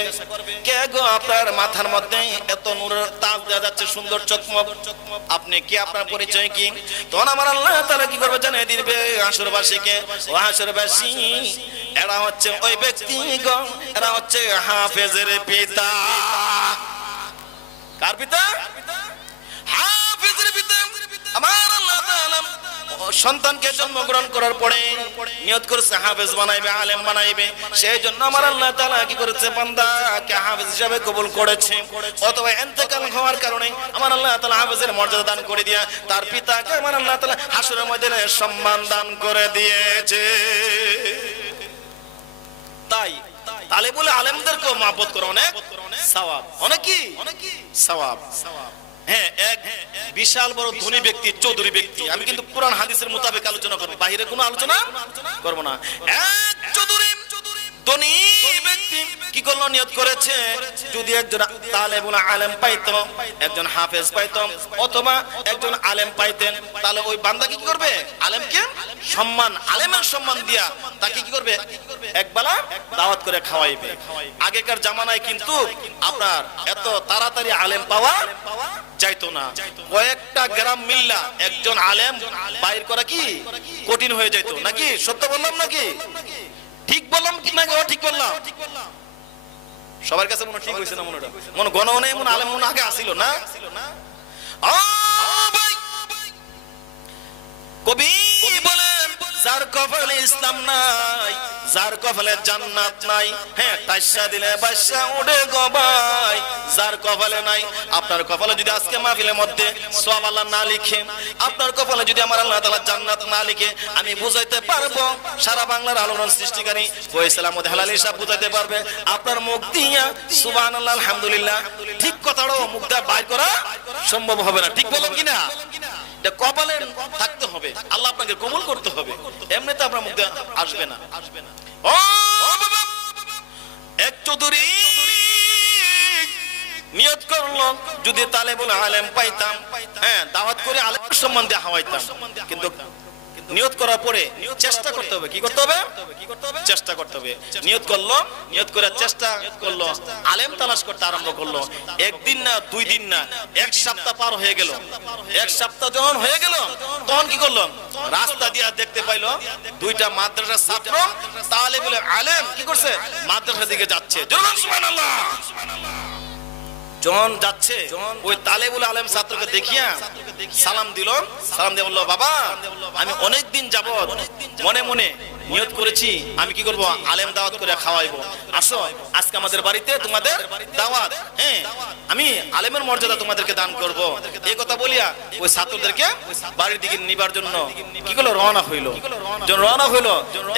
কে গো আপনার মাথার মধ্যে এত নূরের তাজ দেওয়া যাচ্ছে, সুন্দর চকমক, আপনি কি, আপনার পরিচয় কি? তখন আমার আল্লাহ তাআলা কি করবে? জানিয়ে দিবে হাসরবাসীকে, ও হাসরবাসী, এরা হচ্ছে ওই ব্যক্তিগণ, এরা হচ্ছে হাফেজের পিতা। কার পিতা? হাফেজের পিতা। আমার আল্লাহ তাআলা সন্তানকে জন্মগ্রহণ করার পরে নিয়ত করেছে হাফেজ বানাইবে, আলেম বানাইবে। সেই জন্য আমার আল্লাহ তাআলা কি করেছে, বান্দাকে হাফেজ হিসেবে কবুল করেছে। অথবা ইন্তেকাল হওয়ার কারণে আমার আল্লাহ তাআলা হাফেজের মর্যাদা দান করে দিয়া তার পিতাকে আমার আল্লাহ তাআলা হাসরের ময়দানে সম্মান দান করে দিয়েছে। তাই তালেবুল আলেমদেরকে মহব্বত করো, অনেক সওয়াব, অনেক কি সওয়াব। হ্যাঁ, এক বিশাল বড় ধনী ব্যক্তি, চৌধুরী ব্যক্তি, আমি কিন্তু কোরআন হাদিসের মোতাবেক আলোচনা করব, বাইরে কোনো আলোচনা করব না। এক চৌধুরী ধনী ব্যক্তি কি করলো, নিয়ত করেছে যদি একজন তালেবুল আলেম পাইতো, একজন হাফেজ পাইতো অথবা একজন আলেম পাইতেন, তাহলে ওই বান্দা কি করবে, আলেমকে সম্মান, আলেমের সম্মান দিয়া তাকে কি করবে, একবেলা দাওয়াত করে খাওয়াইবে। আগেকার জামানায় কিন্তু আপনার এত তাড়াতাড়ি আলেম পাওয়া যাইতো না। কয়েকটা গ্রাম মিল্লা একজন আলেম বাইর করা কি কঠিন হয়ে যাইত নাকি? সত্য বললাম নাকি? ঠিক বললাম কি না? ঠিক বললাম? সবার কাছে মনে ঠিক হয়েছে না? মনে গণনে এমন আলেম মনে আগে আসিল না? কবি বলেন, যার কপালে ইসলাম নাই, যার কপালে জান্নাত নাই, হ্যাঁ তাইসা দিলে বাদশা উড়ে গো ভাই। যার কপালে নাই, আপনার কপালে যদি আজকে মাহফিলের মধ্যে সওয়াব আল্লাহ না লিখে, আপনার কপালে যদি আমার আল্লাহ তাআলা জান্নাত না লিখে, আমি বুঝাইতে পারবো, সারা বাংলার আলোড়ন সৃষ্টিকারী ফয়সালা মধ্যে হালালি সাহেব বুঝাইতে পারবে, আপনার মুখ দিয়া সুবহানাল্লাহ আলহামদুলিল্লাহ ঠিক কথাটাও মুখ দিয়ে বাইর করা সম্ভব হবে না। ঠিক বলেন কিনা? এটা কপালে থাকতে হবে, আল্লাহ আপনাকে কবুল করতে হবে, এমনিতে আপনার মুখ দিয়ে আসবে না। ও বাবা, এক চৌধুরী নিয়ত করলো যদি তালেবুল আলেম পাইতাম, হ্যাঁ দাওয়াত করে আলেমের সম্মান দিয়ে হাওয়াইতাম। কিন্তু নিয়ত করার পরে চেষ্টা করতে হবে, কি করতে হবে? চেষ্টা করতে হবে। নিয়ত করলো, নিয়ত করে চেষ্টা করলো, আলেম তালাশ করতে আরম্ভ করলো। একদিন না, দুই দিন না, এক সপ্তাহ পার হয়ে গেল। এক সপ্তাহ যখন হয়ে গেল, তখন কি করলো, রাস্তা দিয়ে দেখতে পাইলো দুইটা মাদ্রাসার ছাত্র তালেবুল আলেম কি করছে, মাদ্রাসার দিকে যাচ্ছে। সুবহানাল্লাহ। যখন যাচ্ছে, ওই তালেবুল আলেম ছাত্রকে দেখিয়া সালাম দিল। সালাম দিয়ে বললো, বাবা আমি অনেকদিন যাবত মনে মনে নিয়ত করেছি আমি কি করব, আলেম দাওয়াত করে খাওয়াইবো, আসো আজকে আমাদের বাড়িতে তোমাদের দাওয়াত, হ্যাঁ আমি আলেমের মর্যাদা তোমাদেরকে দান করব। এই কথা বলিয়া ওই ছাত্রদেরকে বাড়ির দিকে নিবার জন্য কি করলো, রওনা হইলো। যখন রওনা হইলো,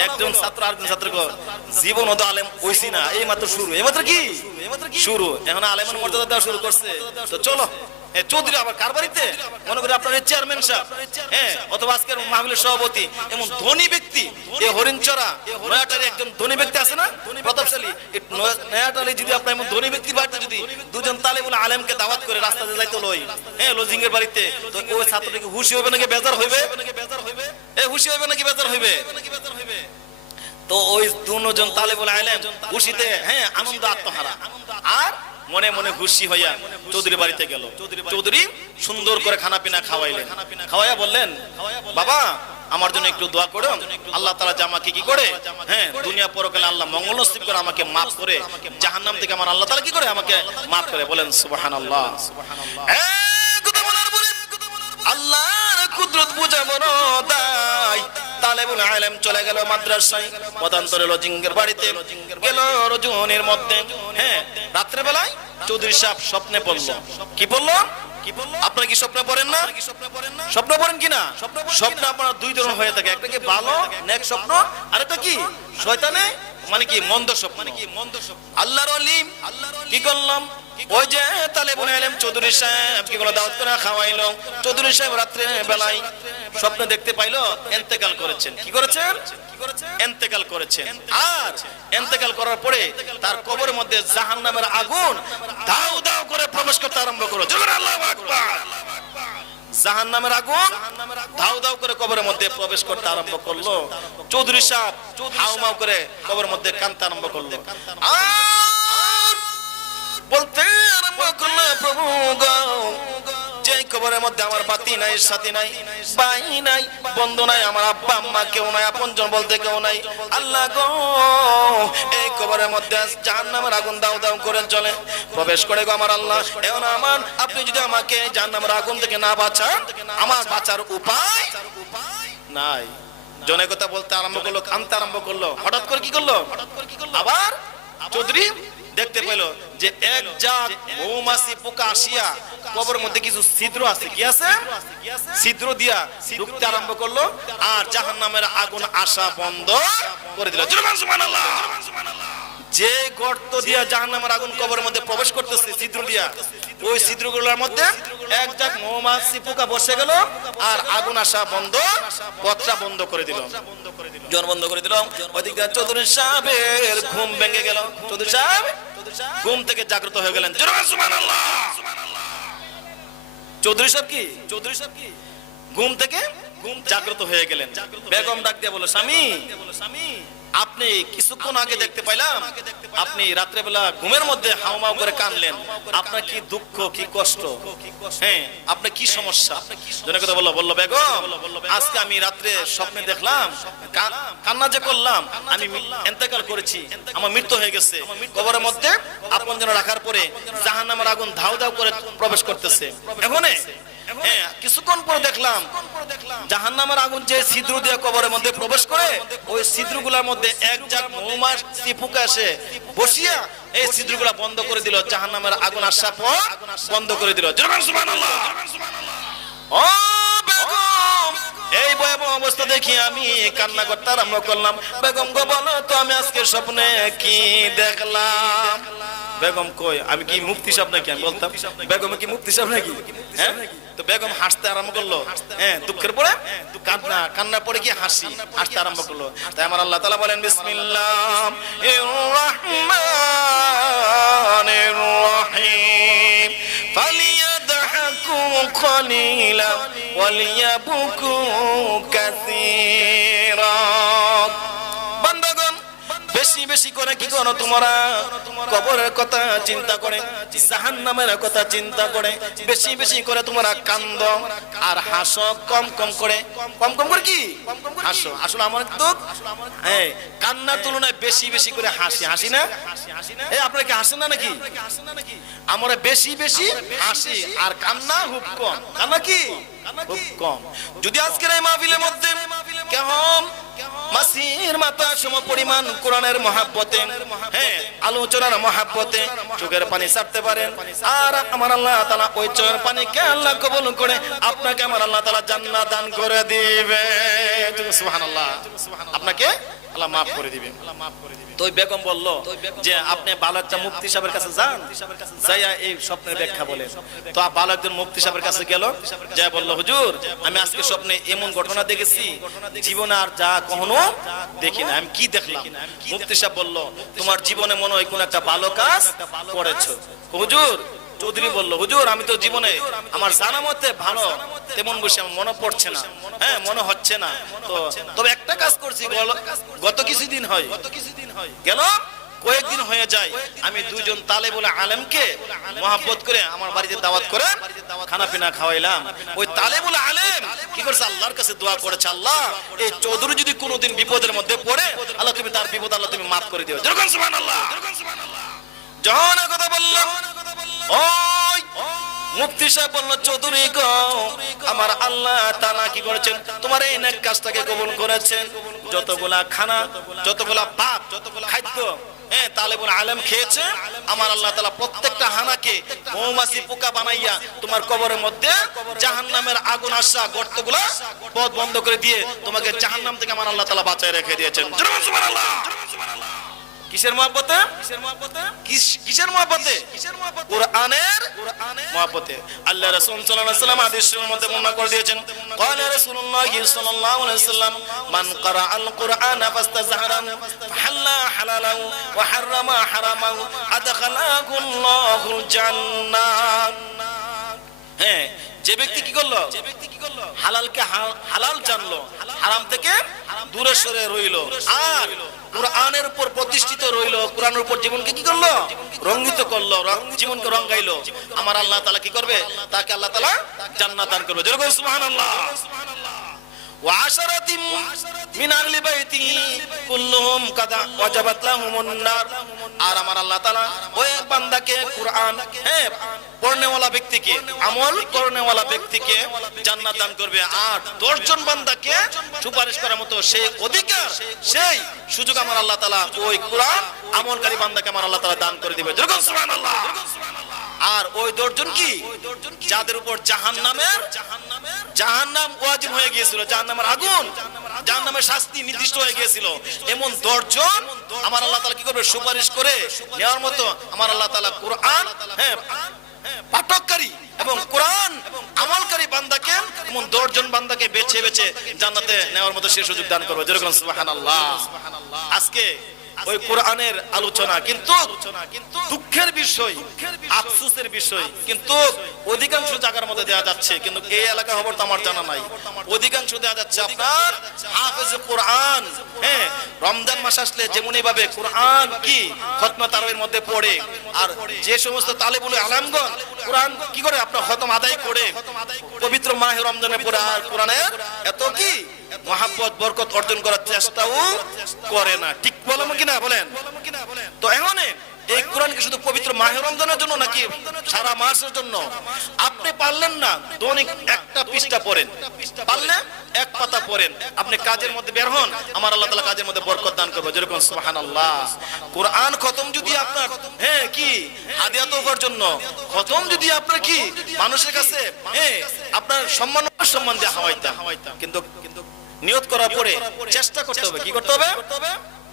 একজন ছাত্র আরেকজন ছাত্রকে জীবন তো আলেম হইছি না, এই মাত্র শুরু, এই মাত্র কি শুরু, এখন আলেমের মর্যাদা দেওয়া শুরু করছে। তো চলো চৌধুরী আবার কার বাড়িতে, মনে করি আপনার চেয়ারম্যান সাহেব, হ্যাঁ অথবা আজকের মাহফিলের সভাপতি, এমন ধনী ব্যক্তি, এই হরিণচরা নয়াটারি একজন ধনী ব্যক্তি আছে না, প্রতাপশালী নয়াটারি, যদি আপনার এমন ধনী ব্যক্তির বাড়িতে যদি দুজন তালেবুল আলেমকে দাওয়াত করে রাস্তাতে যাইতো লই, হ্যাঁ লজিং এর বাড়িতে, তো ওই ছাত্রটিকে খুশি হবে নাকি বেজার হইবে? খুশি হবে নাকি বেজার হইবে? তো ওই দুজন তালেবুল আলেম খুশিতে হ্যাঁ আনন্দ আত্মহারা, আর মনে মনে খুশি হইয়া চৌধুরী বাড়িতে গেল। চৌধুরী সুন্দর করে খানা পিনা খাওয়াইলেন, খাওয়াইয়া বললেন, বাবা আমার জন্য একটু দোয়া করো, আল্লাহ তাআলা আমাকে কি করে, হ্যাঁ দুনিয়া পরকালে আল্লাহ মঙ্গল নসিব করে, আমাকে maaf করে জাহান্নাম থেকে আমার আল্লাহ তাআলা কি করে আমাকে maaf করে। বলেন সুবহানাল্লাহ। কথা বলার পরে আল্লাহর কুদরত বুঝা বড় দায়। তালেবুল আলেম চলে গেল মাদ্রাসায়, মতান্তরে লজিংয়ের বাড়িতে গেল রজনীর মধ্যে। হ্যাঁ রাত্রে বেলায় চৌধুরী সাহেব স্বপ্নে পড়লো। কি পড়লো? আপনারা কি স্বপ্নে পড়েন না? স্বপ্ন পড়েন কিনা? স্বপ্ন আপনার দুই ধরনের হয়ে থাকে, একটা কি ভালো নেক স্বপ্ন, আর একটা কি শয়তানে মানে কি মন্দ স্বপ্ন। আল্লাহর ওলি কি করলাম, ওই যে তালেবুল আলেম চৌধুরী সাহেব কি বলে দাওয়াত করে খাওয়াইলো। চৌধুরী সাহেব রাত্রে বেলায় স্বপ্ন দেখতে পাইলো ইন্তেকাল করেছেন। কি করেছেন? ইন্তেকাল করেছেন। আর ইন্তেকাল করার পরে তার কবরের মধ্যে জাহান্নামের আগুন দাউ দাউ করে প্রবেশ করতে আরম্ভ করলো। জোরে আল্লাহু আকবার। জাহান্নামের আগুন দাউ দাউ করে কবরের মধ্যে প্রবেশ করতে আরম্ভ করলো। চৌধুরী সাহেব হাউমাউ করে কবরের মধ্যে কাঁদতে আরম্ভ করলো, আর বলতে আরম্ভ করলো, প্রভু গো, যে কবরের মধ্যে আমার বাতি নাই, সাথী নাই, ভাই নাই, বন্ধু নাই, আমার আব্বা আম্মা কেউ নাই, আপনজন বলতে কেউ নাই, আল্লাহ গো এই কবরের মধ্যে জাহান্নামের আগুন দাউ দাউ করে চলে প্রবেশ করে গো আমার আল্লাহ। এখন আমার আপনি যদি আমাকে জাহান্নামের আগুন থেকে না বাঁচান, আমার বাঁচার উপায় নাই। জনে কথা বলতে আরম্ভ করলো, কানতে আরম্ভ করলো। হঠাৎ করে কি করলো? আবার চৌধুরী দেখতে পেল যে এক জাত মৌমাছি পোকা আসিয়া কবরের মধ্যে কিছু ছিদ্র আছে। কি আছে? ছিদ্র দিয়া ঢুকতে আরম্ভ করলো আর জাহান্নামের আগুন আসা বন্ধ করে দিল। সুবহানাল্লাহ। যে গর্ত দিয়া জাহান্নামের আগুন কবরের মধ্যে প্রবেশ করতেছে ছিদ্র দিয়া, ওই ছিদ্রগুলোর মধ্যে এক জাত মৌমাছি পোকা বসে গেল আর আগুন আসা বন্ধ, পথটা বন্ধ করে দিল, জন বন্ধ করে দিল। ওদিকে চৌধুরী সাহেবের ঘুম ভেঙে গেল। চৌধুরী সাহেব ঘুম থেকে জাগ্রত হয়ে গেলেন। সুবহানাল্লাহ। চৌধুরী সাহেব কি ঘুম থেকে জাগ্রত হয়ে গেলেন। বেগম ডাক দিয়ে বলো, স্বামী আপনি কিছুক্ষণ আগে দেখতে পাইলাম আপনি রাত্রে বেলা ঘুমের মধ্যে হাউমাউ করে কানলেন। আপনার কি দুঃখ, কি কষ্ট? হ্যাঁ, আপনার কি সমস্যা? জনের কথা বললো বেগম, আজকে আমি রাত্রে স্বপ্নে দেখলাম কান্না যে করলাম, আমি ইন্তেকাল করেছি, আমার মৃত্যু হয়ে গেছে। কবরের মধ্যে আপন জন রাখার পরে জাহান্নামের আগুন ধাউ ধাউ করে প্রবেশ করতেছে। এখন হ্যাঁ, কিছুক্ষণ পরে দেখলাম জাহান্নামের আগুন যে ছিদ্র দিয়ে কবরের মধ্যে প্রবেশ করে, ওই ছিদ্রগুলোর মধ্যে এক জাত মৌমাছি পোকা এসে বসিয়া এই ছিদ্রগুলা বন্ধ করে দিল। জাহান্নামের আগুন আসা পর বন্ধ করে দিল। সুবহানাল্লাহ। ও বেগম, এই ভয়াবহ অবস্থা দেখি আমি কান্না করতে আরম্ভ করলাম। বেগম গো বলো তো আমি আজকে স্বপ্নে কি দেখলাম? বেগম কই, আমি কি মুফতি সাহেব নাকি? আমি বলতাম বেগম কি মুফতি সাহেব নাকি? হ্যাঁ, তো বেগম হাসতে আরম্ভ করলো। হ্যাঁ, দুঃখের পরে কান্না পরে কি হাসতে আরম্ভ করলো। তাই আমার আল্লাহ তাআলা বলেন বিসমিল্লাহির রহমানির রহিম ফালিয়াদহাকু কলিলান ওয়ালিয়াবকু কাসীরা। বান্দাগণ, বেশি বেশি করে কি করো তোমরা? কবরের কথা চিন্তা করে, জাহান্নামের কথা চিন্তা করে বেশি বেশি করে তোমরা কান্দো আর হাসো কম কম করে। কম কম করে কি হাসো? আসলে আমার তো হ্যাঁ, কান্নার তুলনায় বেশি বেশি করে হাসি না? এই আপনারা কি হাসেন না নাকি? আমরা বেশি বেশি হাসি আর কান্না খুব কম। কান্না কি খুব কম। যদি আজকের এই মাহফিলের মধ্যে কেমন মাসির মাথা সম পরিমাণ কোরআনের মহাব্বতে, হ্যাঁ, আলোচনার মহাব্বতে চোখের পানি ছাড়তে পারেন, আর আমার আল্লাহ তাআলা ওই চোখের পানিকে আল্লাহ কবুল করে আপনাকে আমার আল্লাহ তাআলা জান্নাত দান করে দিবে। সুবহানাল্লাহ। আপনাকে আল্লাহ মাফ করে দিবেন। তো বেগম বলল যে আপনি ভালো একটা মুফতি সাহেবের কাছে যান, যাইয়া এই স্বপ্নের ব্যাখ্যা বলেন। তো ভালো একজন মুফতি সাহেবের কাছে গেল, যা বলল হুজুর আমি আজকে স্বপ্নে এমন ঘটনা দেখেছি জীবনে আর যা কখনো দেখি না। আমি কি দেখলাম? মুফতি সাহেব বলল তোমার জীবনে মনে হয় কোন একটা ভালো কাজ করেছো। হুজুর, চৌধুরী বলল হুজুর আমি তো জীবনে আমার জানা মতে ভালো তেমন বসে আমার মনে পড়ছে না, হ্যাঁ মনে হচ্ছে না। তো তবে একটা কাজ করছি, গত কিছুদিন হয় গেল কয়েকদিন হয়ে যায় আমি দুইজন তালেবুল আলেমকে মহব্বত করে আমার বাড়িতে দাওয়াত করে খানা পিনা খাওয়াইলাম। ওই তালেবুল আলেম কি করছে? আল্লাহর কাছে দোয়া করেছে, আল্লাহ এই চৌধুরী যদি কোনোদিন বিপদের মধ্যে পড়ে আল্লাহ তুমি তার বিপদ আল্লাহ তুমি মাফ করে দিও। যেরকম সুবহানাল্লাহ। যখন কথা বললাম ওই মুফতি সাহেব বলল চৌধুরী গো আমার আল্লাহ তাআলা কি করেছেন? তোমার এই নেক কাজটাকে কবুল করেছেন। যতগুলা খানা, যতগুলা পাক, যতগুলা খাদ্য তালেবুল আলেম খেয়েছে, আমার আল্লাহ তাআলা প্রত্যেকটা হানাকে মৌমাছি পোকা বানাইয়া তোমার কবরের মধ্যে জাহান্নামের আগুন আসা গর্তগুলা পথ বন্ধ করে দিয়ে তোমাকে জাহান্নাম থেকে আমার আল্লাহ তাআলা বাঁচায় রেখে দিয়েছেন। সুবহানাল্লাহ। কিসের মহব্বতে? কিসের মহব্বতে? কোরআনের মহব্বতে। আল্লাহ রাসূল সাল্লাল্লাহু আলাইহি ওয়াসাল্লাম হাদিসের মধ্যে বর্ণনা করে দিয়েছেন, ক্বালা রাসূলুল্লাহ সাল্লাল্লাহু আলাইহি ওয়াসাল্লাম মান ক্বারাআল কুরআনা ফাস্তাযহারা ফাহাল্লা হালালাহু ওয়া হারামা হারামাহু আদখালাহুল্লাহুল জান্নাহ। হ্যাঁ, যে ব্যক্তি কি করলো? হালালকে হালাল জানলো, হারাম থেকে দূরে সরে রইলো, আর কোরআনের উপর প্রতিষ্ঠিত রইলো, কোরআনের উপর জীবনকে কি করলো? রঙ্গিত করলো, জীবনকে রঙ্গাইলো। আমার আল্লাহ তাআলা কি করবে? তাকে আল্লাহ তাআলা জান্নাত দান করবে। যেরকম সুবহানাল্লাহ। ওয়া আশারাতিন মিন আহলি বাইতি কুল্লুহুম কাদা ওয়াজাবাত লাহুমুন নার। আর আমার আল্লাহ তাআলা ওই বান্দাকে কুরআন পড়নেওয়ালা ব্যক্তিকে, আমল করনেওয়ালা ব্যক্তিকে জান্নাত দান করবে। আর 10 জন বান্দাকে সুপারিশ করার মতো সেই অধিকার, সেই সুযোগ আমার আল্লাহ তাআলা ওই কুরআন আমলকারী বান্দাকে আমার আল্লাহ তাআলা দান করে দিবে। যেরকম সুবহানাল্লাহ। আর ওই 10 জন কি, যাদের উপর জাহান্নাম ওয়াজিব হয়ে গিয়েছিল, জাহান্নামের আগুন, জাহান্নামের শাস্তি নির্দিষ্ট হয়ে গিয়েছিল, এমন 10 জন আমার আল্লাহ তাআলা কি করবে, সুপারিশ করে নেওয়ার মতো আমার আল্লাহ তাআলা কুরআন পাঠককারী এবং কোরআন আমলকারী বান্দাকে, এমন 10 জন বান্দাকে বেছে বেছে জান্নাতে নেওয়ার মতো সে সুযোগ দান করবে। যেরকম সুবহানাল্লাহ। আজকে ওই কোরআনের আলোচনা, কিন্তু দুঃখের বিষয়, আফসোসের বিষয়, কিন্তু অধিকাংশ জায়গার মধ্যে দেওয়া যাচ্ছে, কিন্তু এই এলাকা খবর তো আমার জানা নাই, অধিকাংশ দেওয়া যাচ্ছে আপনার হাফেজ কোরআন। রমজান মাস আসলে যেমনই ভাবে কোরআন কি খতমে তারাবির মধ্যে পড়ে, আর যে সমস্ত তালেবুল আলেমগণ কোরআন কি করে আপনার খতম আদায় করে পবিত্র মাহে রমজানে পড়ে, আর কোরআনের এত কি মহাব্বত বরকত অর্জন করার চেষ্টাও করে না। ঠিক বললাম কিনা বলেন? তো এখন এই কোরআন কি শুধু পবিত্র মাহে রমজানের জন্য নাকি সারা মাসের জন্য? আপনি পারলেন না দৈনিক একটা পৃষ্ঠা পড়েন, পারলে এক পাতা পড়েন, আপনি কাজের মধ্যে বের হন, আমার আল্লাহ তাআলা কাজের মধ্যে বরকত দান করবে। যেরকম সুবহানাল্লাহ। কোরআন খতম যদি আপনার কি হাদিয়া তোফার জন্য, খতম যদি আপনার কি মানুষের কাছে আপনার সম্মান দেওয়া হওয়াইতা, কিন্তু নিয়ত করার পরে চেষ্টা করতে হবে। কি করতে হবে?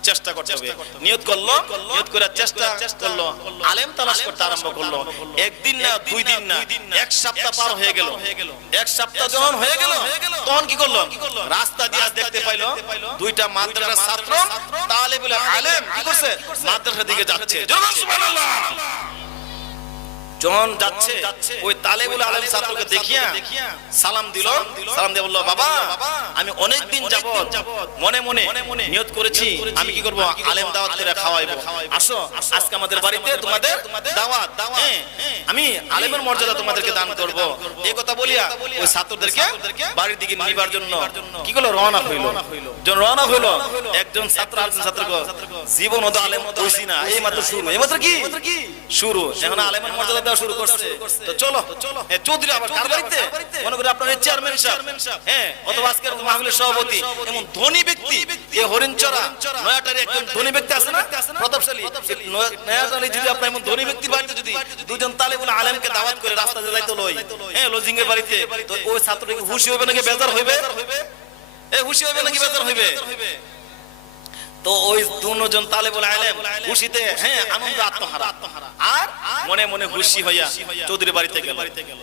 চেষ্টা করতে হবে। নিয়ত করলো, নিয়ত করে চেষ্টা করলো, আলেম তালাশ করতে আরম্ভ করলো। একদিন না, 2 দিন না, 1 সপ্তাহ পার হয়ে গেল। 1 সপ্তাহ যখন হয়ে গেল, তখন কি করলো? রাস্তা দিয়ে দেখতে পাইলো 2টা মাদ্রাসার ছাত্র তালেবুল আলেম কি করছে, মাদ্রাসার দিকে যাচ্ছে। সুবহানাল্লাহ। যখন যাচ্ছে ওই তালেবুল আলেম ছাত্রকে দেখিয়া সালাম দিল, সালাম দিয়ে বলল, বাবা আমি অনেক দিন যাবত মনে মনে নিয়ত করেছি আমি কি করব, আলেম দাওয়াত করে খাওয়াইবো, আসো আজকে আমাদের বাড়িতে তোমাদের দাওয়াত, আমি আলেমের মর্যাদা তোমাদেরকে দান করব। এই কথা বলিয়া ওই ছাত্রদেরকে বাড়ির দিকে নিবার জন্য কি করলো, রওনা হইল। যখন রওনা হইল, একজন ছাত্র আরেকজন ছাত্রকে জীবন ও আলেম হইছি না, এই মাত্র শুরু, এই মাত্র কি শুরু, এখন আলেমের মর্যাদা শুরু করছে। তো চলো চৌধুরী আবার কার বাড়িতে, মনে করি আপনার চেয়ারম্যান সাহেব, অথবা আজকের মাহফিলের সভাপতি, এমন ধনী ব্যক্তি, এই হরিণচরা নয়াটারি একজন ধনী ব্যক্তি আছে না, প্রতাপশালী নয়াটারি, যদি আপনার এমন ধনী ব্যক্তি বাড়িতে যদি 2 জন তালেবুল আলেমকে দাওয়াত করে রাস্তা দিয়ে যাইতে লই, লজিং এর বাড়িতে, তো ওই ছাত্রটিকে খুশি হবে নাকি বেজার হইবে? খুশি হবে নাকি বেজার হইবে? তো ওই 2 জন তালেবুল আলেম খুশিতে আনন্দ আত্মহারা, আর মনে মনে খুশি হইয়া চৌধুরী বাড়িতে গেল।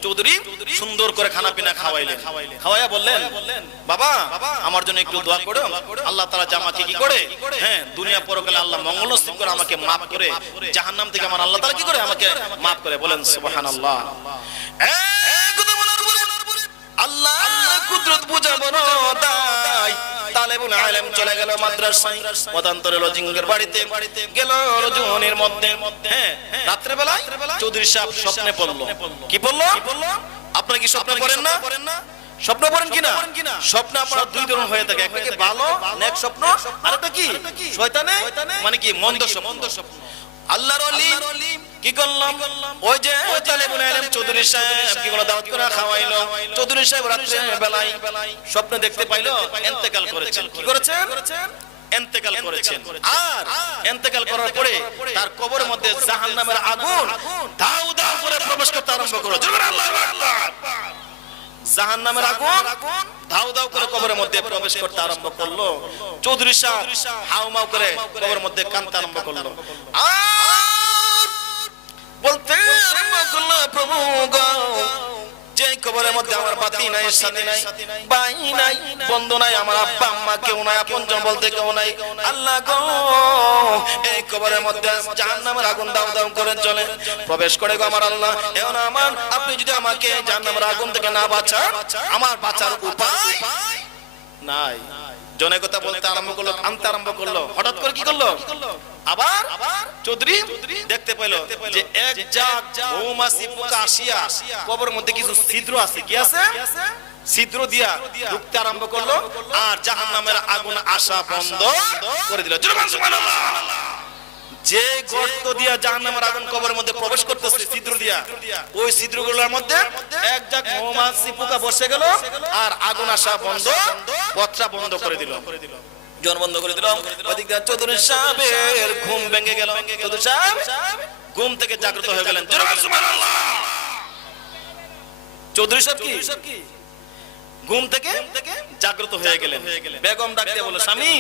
চৌধুরী সুন্দর করে খানা পিনা খাওয়াইয়া বললেন, বাবা আমার জন্য একটু দোয়া করো, আল্লাহ তাআলা আমাকে কি করে দুনিয়া পরকালে আল্লাহ মঙ্গল নসিব করে, আমাকে maaf করে জাহান্নাম থেকে আমার আল্লাহ তাআলা কি করে আমাকে maaf করে। বলেন সুবহানাল্লাহ। আল্লাহ কুদরত বুঝা বড় দায়। তালেবুল আলেম চলে গেল মাদ্রাসায়, মতান্তরে লজিংয়ের বাড়িতে গেল। রজনীর মধ্যে রাত্রে বেলায় চৌধুরী সাহেব স্বপ্নে পড়লো। কি পড়লো? আপনারা কি স্বপ্নে পড়েন না? স্বপ্ন পড়েন কিনা? স্বপ্ন আপনার 2 ধরনের হয়ে থাকে, একটা কি ভালো নেক স্বপ্ন, আর একটা কি শয়তানে মানে কি মন্দ স্বপ্ন। আল্লাহর ওলি কি করলাম, ওই যে তালেবুল আলেম চৌধুরী সাহেব কি করে দাওয়াত করে খাওয়াইলো। চৌধুরী সাহেব রাত্রে বেলায় স্বপ্নে দেখতে পাইলো ইন্তেকাল করেছেন। কি করেছেন? ইন্তেকাল করেছেন। আর ইন্তেকাল করার পরে তার কবরের মধ্যে জাহান্নামের আগুন দাউ দাউ করে প্রবেশ করতে আরম্ভ করলো। আল্লাহু আকবার। জাহান্নামের আগুন দাউ দাউ করে কবরের মধ্যে প্রবেশ করতে আরম্ভ করলো। চৌধুরী সাহেব হাউমাউ করে কবরের মধ্যে কাঁদতে আরম্ভ করলো। বলতে আরম্ভ করলো, প্রভু গো, যে কবরের মধ্যে আমার বাতি নাই, সাথী নাই, ভাই নাই, বন্ধু নাই, আমার আব্বা আম্মা কেউ নাই, আপনজন বলতে কেউ নাই, আল্লাহ গো এই কবরের মধ্যে জাহান্নামের আগুন দাউ দাউ করে জ্বলে প্রবেশ করে গো আমার আল্লাহ। এখন আমার আপনি যদি আমাকে জাহান্নামের আগুন থেকে না বাঁচান, আমার বাঁচার উপায় নাই। জনে কথা বলতে আরম্ভ করলো, কাঁদতে আরম্ভ করলো। হঠাৎ করে কি করলো, আবার চৌধুরী দেখতে পেল যে এক জাত মৌমাছি পোকা আসিয়া কবরের মধ্যে কিছু ছিদ্র আছে। কি আছে? ছিদ্র দিয়া ঢুকতে আরম্ভ করলো আর জাহান্নামের আগুন আসা বন্ধ করে দিল। জোরে বলুন সুবহানাল্লাহ। যে গর্ত দিয়া জাহান্নামের আগুন কবরের মধ্যে প্রবেশ করতেছে ছিদ্র দিয়া, ওই ছিদ্রগুলোর মধ্যে এক জাগ মৌমাছি পোকা বসে গেল আর আগুন আসা বন্ধ, পথটা বন্ধ করে দিল, জন বন্ধ করে দিল। ওদিক দিয়ে চৌধুরী সাহেবের ঘুম ভেঙে গেল। চৌধুরী সাহেব ঘুম থেকে জাগ্রত হয়ে গেলেন। জোরে বলুন সুবহানাল্লাহ। চৌধুরী সাহেব কি ঘুম থেকে জাগ্রত হয়ে গেলেন। বেগম ডাক দিয়ে বলল, স্বামী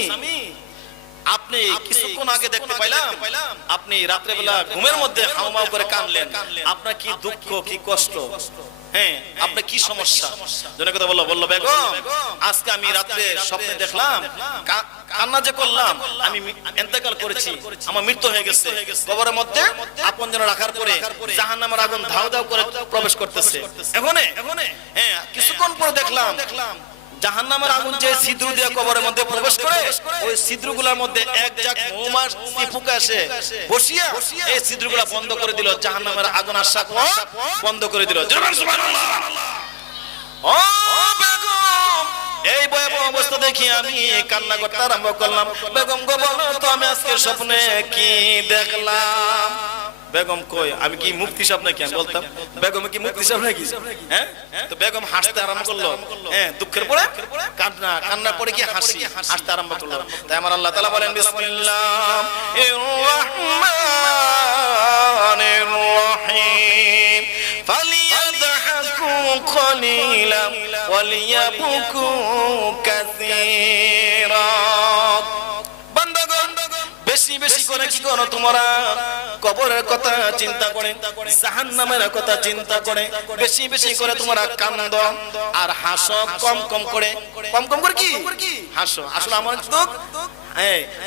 আপনি কিছুক্ষণ আগে দেখতে পাইলাম আপনি রাত্রে বেলা ঘুমের মধ্যে হাউমাউ করে কাঁদলেন, আপনার কি দুঃখ কি কষ্ট, হ্যাঁ আপনার কি সমস্যা? জনের কথা বললো বেগম আজকে আমি রাত্রে স্বপ্নে দেখলাম কান্না যে করলাম আমি ইন্তেকাল করেছি, আমার মৃত্যু হয়ে গেছে। কবরের মধ্যে আপনজন রাখার পরে জাহান্নামের আগুন ধাউ ধাউ করে প্রবেশ করতেছে। হ্যাঁ কিছুক্ষণ পরে দেখলাম জাহান্নামের আগুন যে ছিদ্র দিয়ে কবরের মধ্যে প্রবেশ করে ওই ছিদ্রগুলোর মধ্যে এক জাগ মৌমাছি পোকা এসে বসিয়া এই ছিদ্রগুলো বন্ধ করে দিল, জাহান্নামের আগুন আসা বন্ধ করে দিল। জোরে বলুন সুবহানাল্লাহ। ও বেগম এই ভয়াবহ অবস্থা দেখি আমি কান্না করতে আরম্ভ করলাম। বেগম গো বলো তো আমি আজকে স্বপ্নে কি দেখলাম? বেগম কই আমি কি মুক্তি সাহেব নাকি? আমি বলতাম বেগম কি মুক্তি সাহেব নাকি? হ্যাঁ তো বেগম হাসতে আরম্ভ করলো। হ্যাঁ দুঃখের পরে কান্না, কান্নার পরে কি হাসতে আরম্ভ করলো। তাই আমার আল্লাহ তাআলা বলেন বিসমিল্লাহির রহমানির রহিম ফালিয়াদহাকু কলিলাম ওয়ালিয়াবকু কাসীরা। বেশি বেশি করে কি করো তোমরা? কবরের কথা চিন্তা করে, জাহান্নামের কথা চিন্তা করে বেশি বেশি করে তোমরা কান্দো আর হাসো কম কম করে। কম কম করে কি হাসো? আসলে আমার তো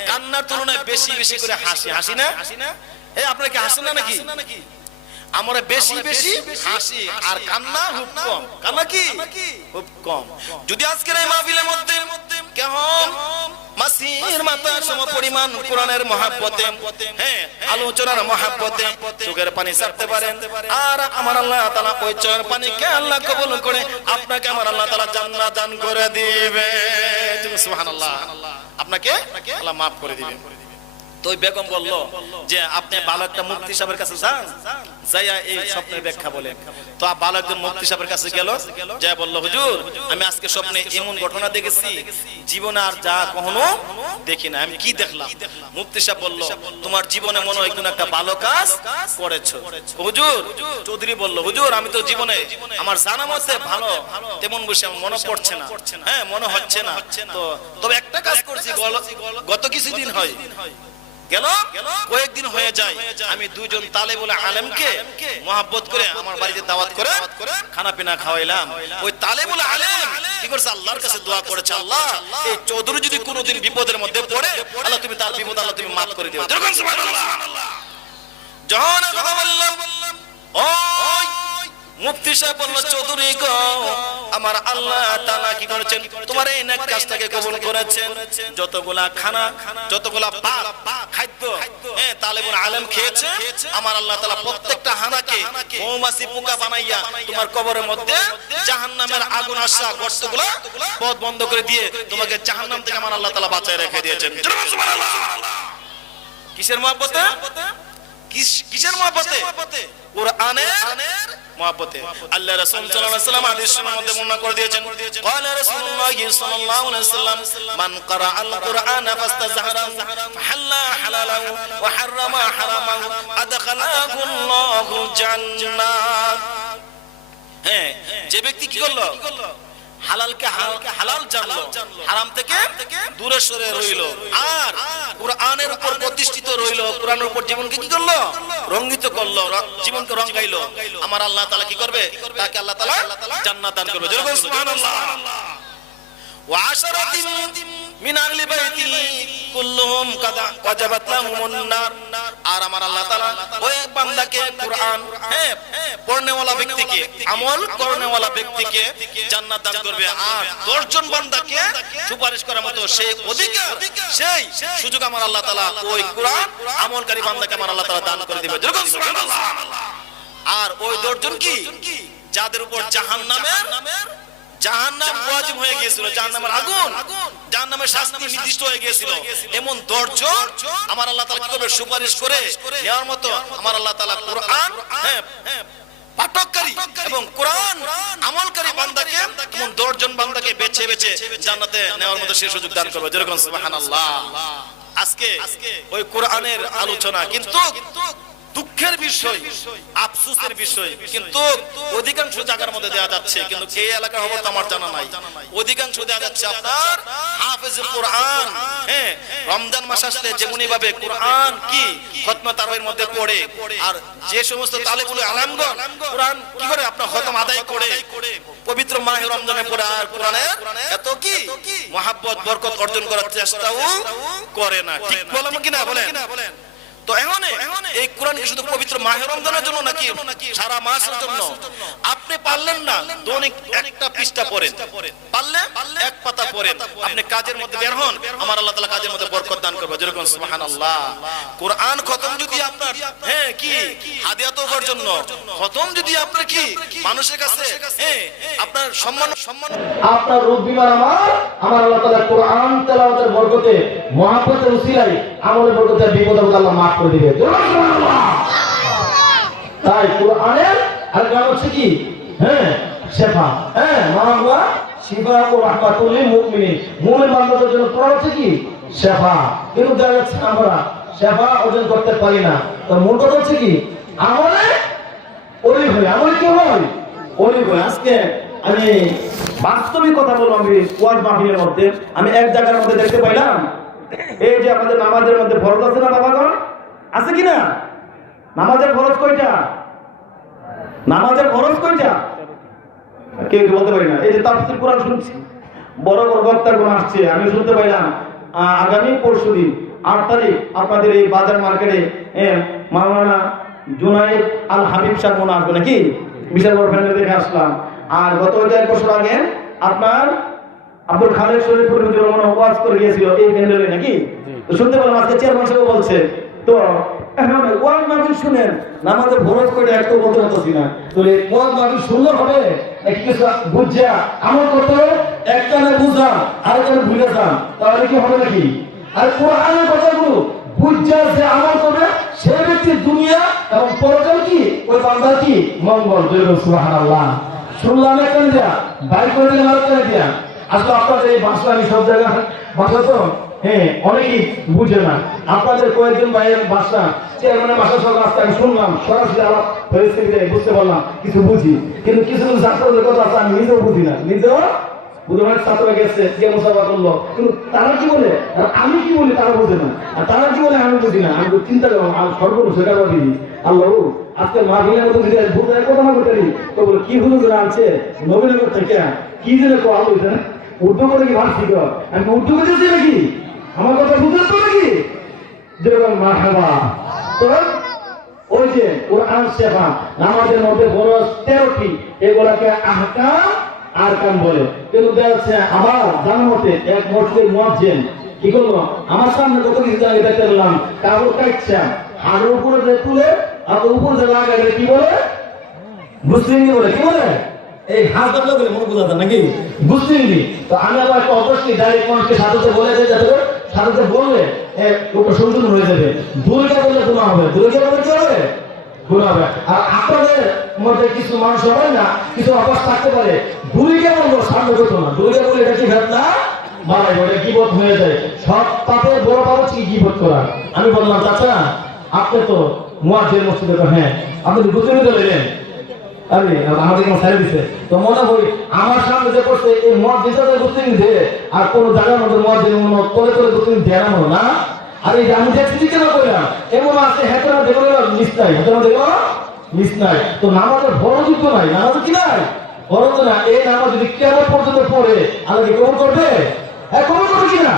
কান্নার তুলনায় বেশি বেশি করে হাসি না? এই আপনারা কি হাসেন না নাকি? আমরা বেশি বেশি হাসি আর কান্না খুব কম। কান্না কি খুব কম। যদি আজকের এই মাহফিলের মধ্যে কেমন মাসির মাথার সমপরিমাণ কোরআনের মহব্বতে, হ্যাঁ আলোচনার মহব্বতে চোখের পানি ছাড়তে পারেন আর আমার আল্লাহ তাআলা ওই চোখের পানিকে আল্লাহ কবুল করে আপনাকে আমার আল্লাহ তাআলা জান্নাত দান করে দিবে। সুবহানাল্লাহ। আপনাকে আল্লাহ maaf করে দিবেন। তো বেগম বলল যে আপনি ভালো একটা মুফতি সাহেবের কাছে যান, যাইয়া এই স্বপ্নের ব্যাখ্যা বলেন। তো ভালো একজন মুফতি সাহেবের কাছে গেল, যা বলল হুজুর আমি আজকে স্বপ্নে এমন ঘটনা দেখেছি জীবনে আর যা কখনো দেখি না। আমি কি দেখলাম? মুফতি সাহেব বলল তোমার জীবনে মনে হয় কোন একটা ভালো কাজ করেছো। হুজুর চৌধুরী বলল হুজুর আমি তো জীবনে আমার জানা মতে ভালো তেমন বসে আমার মনে পড়ছে না, হ্যাঁ মনে হচ্ছে না। তো তবে একটা কাজ করছি গত কিছুদিন হয় গেল কয়েকদিন হয়ে যায় আমি দুইজন তালেবুল আলেমকে মহব্বত করে আমার বাড়িতে দাওয়াত করে খানা পিনা খাওয়াইলাম। ওই তালেবুল আলেম কি করছে? আল্লাহর কাছে দোয়া করেছে, আল্লাহ এই চৌধুরী যদি কোনোদিন বিপদের মধ্যে পড়ে আল্লাহ তুমি তার বিপদ আল্লাহ তুমি maaf করে দিও। সুবহানাল্লাহ। যখন কথা বললাম ওই মুফতি সাহেব বলল চৌধুরী গো আমার আল্লাহ তাআলা কি করেছেন? তোমার এই নেক কাজটাকে কবুল করেছেন। যতগুলা খানা যতগুলা খাদ্য তালেবুল আলেম খেয়েছে আমার আল্লাহ তাআলা প্রত্যেকটা হানাকে মৌমাছি পোকা বানাইয়া তোমার কবরের মধ্যে জাহান্নামের আগুন আসা গর্তগুলা পথ বন্ধ করে দিয়ে তোমাকে জাহান্নাম থেকে আমার আল্লাহ তাআলা বাঁচায় রেখে দিয়েছেন। সুবহানাল্লাহ। কিসের মহব্বতে? কিসের মহব্বতে? কোরআনের মহব্বতে। আল্লাহ রাসূল সাল্লাল্লাহু আলাইহি ওয়াসাল্লাম হাদিসের মধ্যে বর্ণনা করে দিয়েছেন, ক্বালা রাসূলুল্লাহ সাল্লাল্লাহু আলাইহি ওয়াসাল্লাম মান ক্বারাআল কুরআনা ফাস্তাযহারা ফাহাল্লা হালালাহু ওয়া হারামা হারামাহু আদখালাহুল্লাহু জান্নাত। হ্যাঁ যে ব্যক্তি কি করলো? হালালকে হালাল জানলো, হারাম থেকে দূরে সরে রইলো আর কোরআনের উপর প্রতিষ্ঠিত রইলো, কোরআনের উপর জীবনকে কি করলো? রঙ্গিত করলো, জীবনকে রঙাইলো। আমার আল্লাহ তাআলা কি করবে? তাকে আল্লাহ তাআলা জান্নাত দান করবে। জোরে বলুন সুবহানাল্লাহ। ওয়া আশারাতিন মিন আহলি বাইতি কুল্লুহুম কাদা ওয়াজাবাত লাহুমুন নার। আর আমার আল্লাহ তাআলা ওই বান্দাকে কোরআন পড়নেওয়ালা ব্যক্তিকে আমল করনেওয়ালা ব্যক্তিকে জান্নাত দান করবে আর 10 জন বান্দাকে সুপারিশ করার মতো সেই অধিকার সেই সুযোগ আমার আল্লাহ তাআলা ওই কোরআন আমলকারী বান্দাকে আমার আল্লাহ তাআলা দান করে দিবে। সুবহানাল্লাহ। আর ওই 10 জন কি? যাদের উপর জাহান্নাম ওয়াজিব হয়ে গিয়েছিল, জাহান্নামের আগুন, জাহান্নামের শাস্তি নির্দিষ্ট হয়ে গিয়েছিল। এমন দর্জন আমার আল্লাহ তাআলা কি করবে, সুপারিশ করে নেওয়ার মতো আমার আল্লাহ তাআলা কোরআন পাঠককারী এবং কোরআন আমলকারী বান্দাকে এমন দর্জন বান্দাকে বেছে বেছে জান্নাতে নেওয়ার মতো সে সুযোগ দান করবে। যেরকম সুবহানাল্লাহ। আজকে ওই কোরআনের আলোচনা, কিন্তু দুঃখের বিষয়, আফসোসের বিষয়, কিন্তু অধিকাংশ জায়গার মধ্যে দেওয়া যাচ্ছে, কিন্তু এই এলাকার খবর তো আমার জানা নাই। অধিকাংশ দেওয়া যাচ্ছে আপনার হাফেজুল কোরআন, রমজান মাস আসলে যেমনি ভাবে কোরআন কি খতম তারাবির মধ্যে পড়ে, আর যে সমস্ত তালেবুল আলেমগণ কোরআন কি করে আপনার খতম আদায় করে পবিত্র মাহে রমজানে পড়ে, আর কোরআনের এত কি মহব্বত বরকত অর্জন করার চেষ্টাও করে না। ঠিক বললাম কিনা বলেন? তো এখন এই কোরআনকে শুধু পবিত্র মাহে রমজানের জন্য নাকি সারা মাসের জন্য? আপনি পারলেন না দৈনিক একটা পৃষ্ঠা পড়েন, পারলে এক পাতা পড়েন, আপনি কাজের মধ্যে বের হন, আমার আল্লাহ তাআলা কাজের মধ্যে বরকত দান করবে। যেরকম সুবহানাল্লাহ। কোরআন খতম যদি আপনার কি হাদিয়া তওবার জন্য, খতম যদি আপনার কি মানুষের কাছে আপনার সম্মান আপনার রোগ বিমার আমার আল্লাহ তাআলা কোরআন তেলাওয়াতের বরকতে, মহব্বতের উসিলায়, আমলের বরকতে বিপদ আপদ আল্লাহ মাফ করে দিবে। তাই কোরআনের আর গান হচ্ছে কি শেফা, মা হুয়া শিফা ও রাহমাতুল লিল মুমিনিন। মুমিন বান্দাদের জন্য কোরআন হচ্ছে কি শেফা। কিন্তু দেখা যাচ্ছে আমরা শেফা অর্জন করতে পারি না। তো মূল কথা হচ্ছে কি আমলে অলিভ হয়, আমলে কি হয় অলিভ হয়। আজকে আমি বাস্তবিক কথা বলবো, আমি ওয়াজ মাহফিলের মধ্যে আমি এক জায়গার মধ্যে দেখতে পাইলাম, এই যে আমাদের নামাজের মধ্যে ফরজ আছে না বাবাগণ, আছে কি না? নামাজের ফরজ কয়টা? নামাজের ফরজ কয়টা? কেউ বলতে পারি না। এই যে তাফসীর কোরআন শুনছি, বড় বড় বক্তার কোন আসছে, আমি শুনতে পাইলাম আগামী পরশুদিন 8 তারিখ আপনাদের এই বাজার মার্কেটে মাওলানা জুনায়েদ আল হাবিব সাহেব মনে আসবে নাকি? বিশাল বড় ফ্যামিলি দেখে আসলাম। আর গত 1 বছর আগে আপনার আব্দুল খালেদ শরীফুর হুজুর মনে ওয়াজ করে গিয়েছিল এই প্যান্ডেলে নাকি? তো শুনতে পেলাম আজকে চেয়ারম্যান সাহেব বলছে, তো এখন ওয়াজ মাহফিল শুনেন, নামাজের ফরজ কয়টা একটু বলতে পারছি না। তো এই ওয়াজ মাহফিল সুন্দর হবে নাকি কিছু বুঝা আমল করতে হবে? একটা না বুঝা আর একটা ভুলে যান, তাহলে কি হবে নাকি? আর কোরআনের কথাগুলো বুঝা যে আমল করবে সে ব্যক্তির দুনিয়া এবং পরকাল কি ওই বান্দার কি মঙ্গল। সুবহানাল্লাহ। শুনলাম একটা দিয়া বাইক করে দিলাম আর একটা দিয়া। আসলে আপনাদের এই ভাষা আমি সব জায়গায় ভাষা তো অনেকেই বুঝে না। আপনাদের কয়েকজন ভাইয়ের ভাষা, চেয়ারম্যানের ভাষা সব আজকে আমি শুনলাম, সরাসরি আলাপ হয়েছে, বুঝতে পারলাম, কিছু বুঝি। কিন্তু কিছু কিছু ছাত্রদের কথা আছে আমি নিজেও বুঝি না, নিজেও বুধবার ছাত্ররা গেছে যে মুসাফা করলো, কিন্তু তারা কি বলে আর আমি কি বলি তারা বুঝে না, আর তারা কি বলে আমি বুঝি না। আমি তো চিন্তা করলাম আমি সর্বনাশ সেটা বলি আল্লাহ আজকে মাহফিলের মধ্যে যদি বুঝার কথা না বলি তো বলে কি হুজুর আনছে নবীনগর থেকে কি জন্য কোয়া হইছে না উর্দু করে কি ভাবছি গো, আমি উর্দু বুঝেছি নাকি? আমার কথা বুঝতে তো নাকি? যেরকম মারহাবা। তো ওই যে কোরআন শেফা, নামাজের মধ্যে ফরজ 13টি, এগুলাকে আহকাম আরকান বলে। কিন্তু দেখছে আবার জানার মতে এক মসজিদের মুয়াজ্জিন কি করলো, আমার সামনে কত কিছু জায়গায় দেখতে পেলাম, কাপড় কাটছে হাড়ের উপরে যে তুলে আর উপরে যে লাগাইলে কি বলে গুসলিঙ্গি বলে, কি বলে এই হাত ধরলে বলে মনে বোঝা যায় নাকি গুসলিঙ্গি। তো আমি আবার একটা অবশ্যই ডাইরেক্ট মানুষকে সাথে বলে যে যাতে সাথে বললে ওটা সুন্দর হয়ে যাবে, দুইটা বললে গুনাহ হবে, দুইটা বললে কি হবে গুনাহ হবে। আর আপনাদের মধ্যে কিছু মানুষ হয় না, কিছু অভ্যাস থাকতে পারে, দুইটা বলবো সামনে করতো না, দুইটা বলে এটা কি ঘটনা বাড়াই বলে গীবত হয়ে যায়। সব পাপে বড় পাপ হচ্ছে গীবত করা। আমি বললাম চাচা আপনি তো মুয়াজ্জিন মসজিদে, তো হ্যাঁ আপনি বুঝতে পেরেছেন, আরে আমাদের কেমন সাইড দিচ্ছে। তো মনে করি আমার সামনে যে করছে এই মুয়াজ্জিনদের বুঝতে নিতে, আর কোন জায়গার মধ্যে মুয়াজ্জিন মনে করে করে বুঝতে দেওয়া না। আর এই আমি দেখছি কেন কইলাম এমন আছে হেতরা দেখো মিস নাই, হেতরা দেখো মিস নাই। তো নামাজের বড় যুদ্ধ নাই, নামাজ কি নাই বড় তো না। এই নামাজ যদি কেমন পর্যন্ত পড়ে আল্লাহ কি কবুল করবে? হ্যাঁ কবুল করবে কিনা?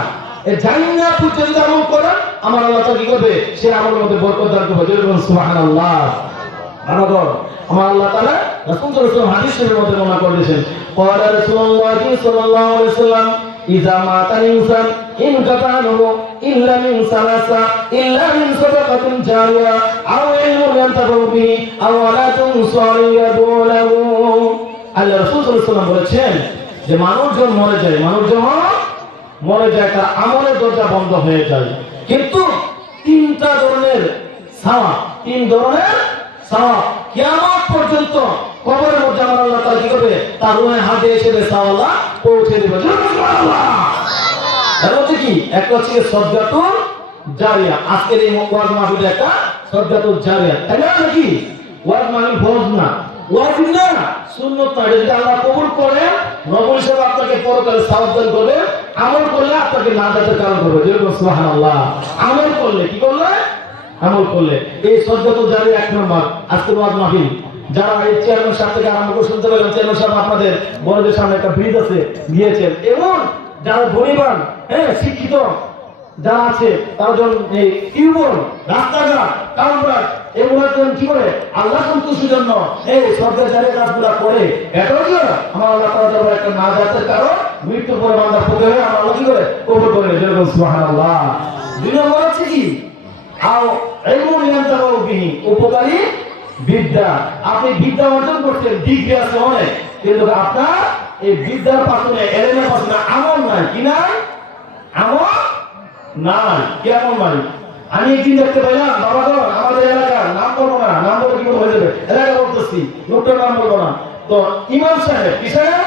এই জান্নাত পর্যন্ত যদি আমল করে আমার আল্লাহ তাআলা কি করবে? সে আমলের মধ্যে বরকত দান করবে। যেরকম সুবহানাল্লাহ। আমার আল্লাহ তাআলা রাসূলুল্লাহ সাল্লাল্লাহু আলাইহি ওয়াসাল্লাম হাদিসের মধ্যে বর্ণনা করেছেন, ক্বালা রাসূলুল্লাহ সাল্লাল্লাহু আলাইহি ওয়াসাল্লাম ইযা মাতাল ইনসান ইন কাতানুহু ইল্লা মিন সালাসা ইল্লা মিন সাদাকাতিন জারিয়া আও ইলমুন ইয়ানতাফু বিহি আও ওয়ালাতুন সালিহাতুন লাহু। আল্লাহ রাসূল সাল্লাল্লাহু আলাইহি ওয়াসাল্লাম বলেছেন যে মানুষজন মরে যায়, মানুষজন মরে যায়, তার আমলের দরজা বন্ধ হয়ে যায়। কিন্তু তিনটা ধরনের সওয়াব, তিন ধরনের সওয়াব কিয়ামত পর্যন্ত কবরের মধ্যে আমার আল্লাহ তাআলা কি করবে, তার রূহে হাত দিয়ে এসে সওয়াব আল্লাহ পৌঁছে দেবে। সুবহানাল্লাহ। এর মধ্যে কি একটা হচ্ছে সদকাতুল জারিয়া। আজকের এই ওয়াজ মাহফিলে একটা সদকাতুল জারিয়া, তাই না? নাকি ওয়াজ মাহফিল ফরজ না, ওয়াজ না সুন্নাত না। যদি আল্লাহ কবুল করে নবী হিসেবে আপনাকে পরকালে সওয়াব দান করবে, আমল করলে আপনাকে নাজাতের কারণ করবে। সুবহানাল্লাহ। আমল করলে কি করলে, আমল করলে এই সদকাতুল জারিয়া এক নম্বর। আজকের ওয়াজ মাহফিল যারা এই চেয়ারম্যান সাহেব থেকে আরম্ভ করে শুনতে পেলেন, চেয়ারম্যান সাহেব আপনাদের বড়দের সামনে একটা ব্রিজ আছে দিয়েছেন, এবং যারা ধনীবান, শিক্ষিত যারা আছে তারা যখন এই টিউবওয়েল, রাস্তাঘাট, কাউন্টার এগুলোর জন্য কি করে আল্লাহ সন্তুষ্টির জন্য এই সরকার জারি কাজগুলো করে, এটাও কি আমার আল্লাহ তাআলা দরবারে একটা নাজাতের কারণ, মৃত্যুর পরে বান্দা ফুকে হয়ে আমার আল্লাহ কি করে কবুল করে নেয়। যেরকম সুবহানাল্লাহ। দুই নম্বর হচ্ছে কি আও ইলমুন ইয়ানতাফাউ বিহি, উপকারী বিদ্যা। আপনি বিদ্যা অর্জন করছেন, ডিগ্রি আছে অনেক, কিন্তু আপনার এই বিদ্যার পাশে এলেমের পাশে আমল নাই। কি নাই? আমল নাই। কেমন মানে? আমি একদিন দেখতে পাইলাম বাবাগণ আমাদের এলাকার নাম বলবো না, নাম বলে কি হয়ে যাবে, এলাকা বলতেছি, লোকটার নাম বলবো না। তো ইমাম সাহেব, কি সাহেব?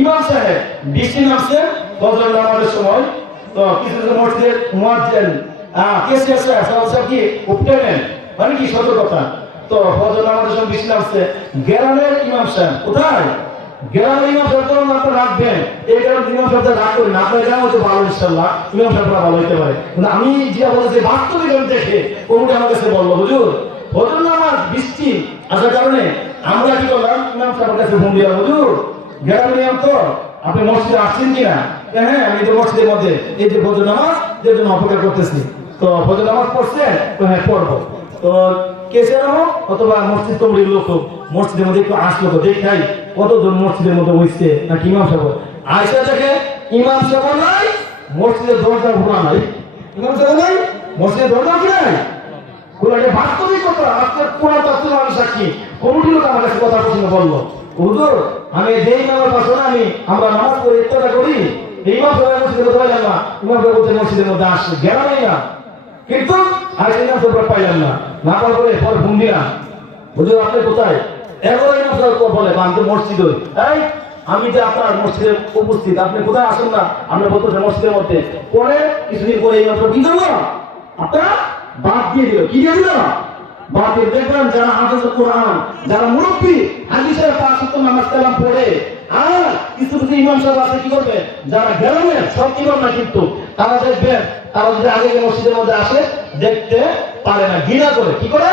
ইমাম সাহেব বৃষ্টি নামছে ফজর নামাজের সময়। তো কিছু কিছু মসজিদের মুয়াজ্জিন কেসে সব কি উপটেন, মানে কি সতর্কতা। তো ফজর নামাজের সময় বৃষ্টি নামছে, গ্রামের ইমাম সাহেব কোথায়? গ্রামের ইমাম সাহেব তো আপনারা রাখবেন, এই গ্রামের ইমাম সাহেব রাগ করি না, আপনার গ্রাম হচ্ছে ভালো, ইনশাআল্লাহ ইমাম সাহেবরা ভালো হইতে পারে। কিন্তু আমি যে বলেছি বাস্তবিক আমি দেখে ওটা আমার কাছে বললো, হুজুর ফজর নামাজ বৃষ্টি আসার কারণে আমরা কি করলাম, ইমাম সাহেবের কাছে ফোন দিলাম, হুজুর গ্রামের নিয়ম তো আপনি মসজিদে আসছেন কিনা? হ্যাঁ আমি তো মসজিদের মধ্যে এই যে ফজর নামাজ এর জন্য অপেক্ষা করতেছি। তো ফজর নামাজ পড়ছেন? তো হ্যাঁ পড়বো। তো কেসে হোক অথবা মসজিদ কমিটির লোক হোক, মসজিদের মধ্যে একটু আসলো তো দেখাই কতজন মসজিদের মধ্যে বসছে নাকি ইমাম সাহেব আয়সা দেখে ইমাম সাহেব নাই, মসজিদের দরজা খোলা নাই, ইমাম সাহেব নাই, মসজিদের দরজা কি নাই খোলা। বাস্তবিক কথা, আজকে কোরআন তাফসীর আমি সাক্ষী, কমিটির লোক আমার কাছে কথা পছন্দ বললো, হুজুর আমি যে ইমামের পাশে আমরা নামাজ পড়ি ইত্যাদি করি, এই ইমাম সাহেব মসজিদে কোথায় পাইলাম না, ইমাম সাহেব বলতে মসজিদের মধ্যে আসছে, গেলামই না, কিন্তু আর ইমাম সাহেব পাইলাম না, না পাওয়ার পরে পরে ফোন দিলাম, হুজুর আপনি কোথায়? এরপরে ইমাম সাহেব বলে বান্ধব মসজিদ, এই আমি যে আপনার মসজিদে উপস্থিত, আপনি কোথায় আসেন না, আপনি বলতেছেন মসজিদের মধ্যে। পরে কিছুদিন পরে ইমাম সাহেব কি করলো, আপনার বাদ দিয়ে দিল। কি দিয়ে দিল? বাদ দিয়ে। দেখবেন যারা হাফেজ কোরআন, যারা মুরব্বী হাদিসের 5 ওয়াক্ত নামাজ কালাম পড়ে, আর কিছু কিছু ইমাম সাহেব আছে কি করবে, যারা গ্রামের সব ইমাম না, কিন্তু তারা দেখবেন তারা যদি আগে মসজিদের মধ্যে আসে দেখতে পারে না, ঘৃণা করে। কি করে?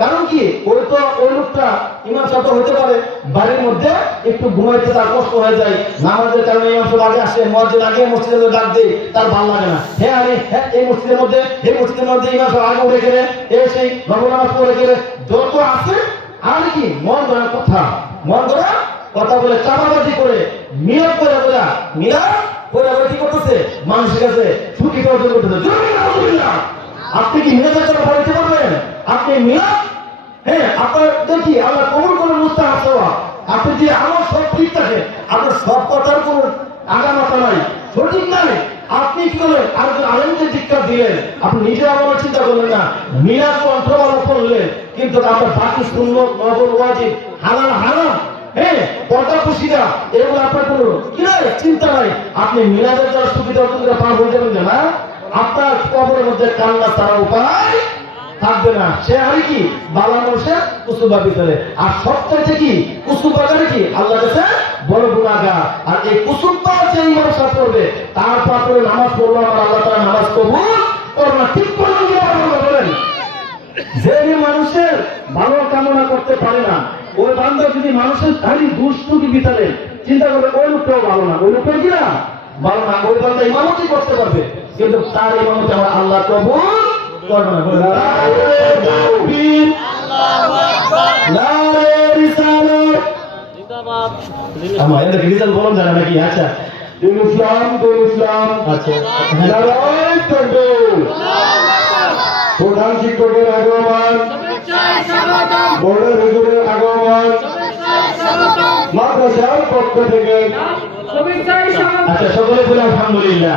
কারণ কি ওই তো ওই লোকটা ইমাম সাহেব হতে পারে বাড়ির মধ্যে একটু ঘুমাইতে তার কষ্ট হয়ে যায়, নামাজের কারণে ইমাম সাহেব আগে আসে, মুয়াজ্জিন আগে মসজিদের মধ্যে ডাক দেয়, তার ভালো লাগে না। হ্যাঁ আমি এই মসজিদের মধ্যে ইমাম সাহেব আগে উঠে গেলে সেই নফল নামাজ পড়ে গেলে যত আছে, আর কি মন ধরার কথা, মন ধরা কথা বলে চাপাবাজি করে মিলাদ করে বলা, মিলাদ করে কি করতেছে, মানুষের কাছে সুখী অর্জন করতেছে। আপনি কি মিলাদের জন্য পড়তে পারবেন? আপনি মিলাদ, হ্যাঁ আপনার দেখি আল্লাহ কবুল করে মুস্তাহাব হওয়া, আপনি যে আমার সব ঠিক থাকে, আপনার সব কথার কোনো আগামাতা নাই, সঠিক নাই, আপনি কি করলেন আরেকজন আলেমকে শিক্ষা দিলেন, আপনি নিজে আমার চিন্তা করলেন না, মিলাদ কণ্ঠমালা পড়লেন, কিন্তু আপনার বাকি সুন্নত, নফল, ওয়াজিব, হালাল হারাম, হ্যাঁ পর্দা খুশিরা, এগুলো আপনার কোনো কি নাই, চিন্তা নাই। আপনি মিলাদের দ্বারা সুবিধা অসুবিধা পার হয়ে যাবেন না, আপনার কবরের মধ্যে কান্না ছাড়া উপায় থাকবে না। সে আর কি বালা মানুষের কুসুবা ভিতরে, আর সবচাইতে কি কুসুবাগারে কি আল্লাহ কাছে বড় গুনাহগার। আর এই কুসুবা যে ইমাম সাহেব করবে, তারপরে নামাজ পড়লো, আমার আল্লাহ তাআলা নামাজ কবুল করবে না। ঠিক করলেন কি বলেন? যে মানুষের ভালো কামনা করতে পারে না, ওই বান্দা যদি মানুষের খালি দুষ্টুটি বিচারে চিন্তা করবে, ওই লোকটাও ভালো না, ওই লোকটা কি না ভালো না, ওই বান্দা ইমামতি করতে পারবে, কিন্তু তার ইমামতি আমার আল্লাহ কবুল করবে না। আমার এদেরকে রিজাল্ট বলুন জানা নাকি? আচ্ছা ইসলাম আচ্ছা প্রধান শিক্ষকের আগমন, বোর্ডের হুজুরের আগমন, মাদ্রাসার পক্ষ থেকে আচ্ছা, সকলে বলে আলহামদুলিল্লাহ।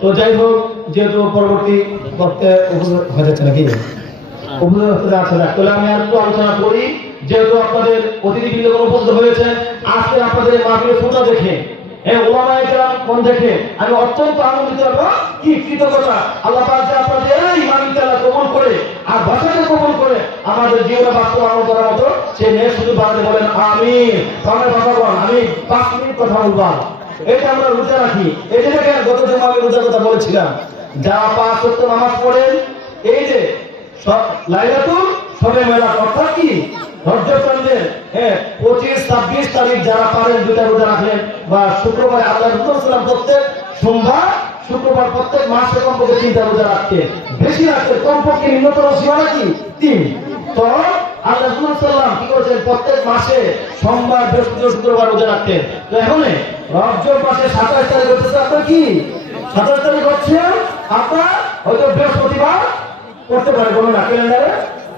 তো যাই হোক, যেহেতু পরবর্তী বক্তে হয়ে যাচ্ছে নাকি উপস্থিত আছে না, তাহলে আমি আর একটু আলোচনা করি। যেহেতু আপনাদের অতিথিবৃন্দ উপস্থিত হয়েছে, আজকে আপনাদের মাহফিলের ফটো দেখে ওলামায়ে কেরাম কোন দেখে আমি অত্যন্ত আনন্দিত এবং কি কৃতজ্ঞতা আল্লাহ পাক যে আপনাদের এই মাহফিলটা কবুল করে আর ভাষাকে কবুল করে আমাদের জীবনে বাস্তবায়ন করার মতো সে নেই। শুধু বাড়াতে বলেন আমিন। তাহলে কথা বলেন, আমি 5 মিনিট কথা বলবো। এটা আমরা রোজা রাখি। এই যে দেখেন, গত জুমা আমি রোজার কথা বলেছিলাম, যারা 5 ওয়াক্ত নামাজ পড়েন, এই যে লাইলাতুল শবে মেরাজ অর্থাৎ কি রজব চন্দ্রের 25-26 তারিখ যারা পারেন দুটা রোজা রাখলেন, বা শুক্রবারে আল্লাহ রাসূল সাল্লাল্লাহু প্রত্যেক সোমবার শুক্রবার প্রত্যেক মাসে কমপক্ষে 3টা রোজা রাখতে, বেশি রাখতে কমপক্ষে ন্যূনতম সীমানা কি 3। তো আল্লাহ রাসূল সাল্লাল্লাহু কি করেছেন, প্রত্যেক মাসে সোমবার বৃহস্পতিবার শুক্রবার রোজা রাখতেন। তো এখন রজব মাসে 27 তারিখ হচ্ছে, আপনার কি 27 তারিখ হচ্ছে আপনার হয়তো বৃহস্পতিবার করতে পারে কোনো না, ক্যালেন্ডারে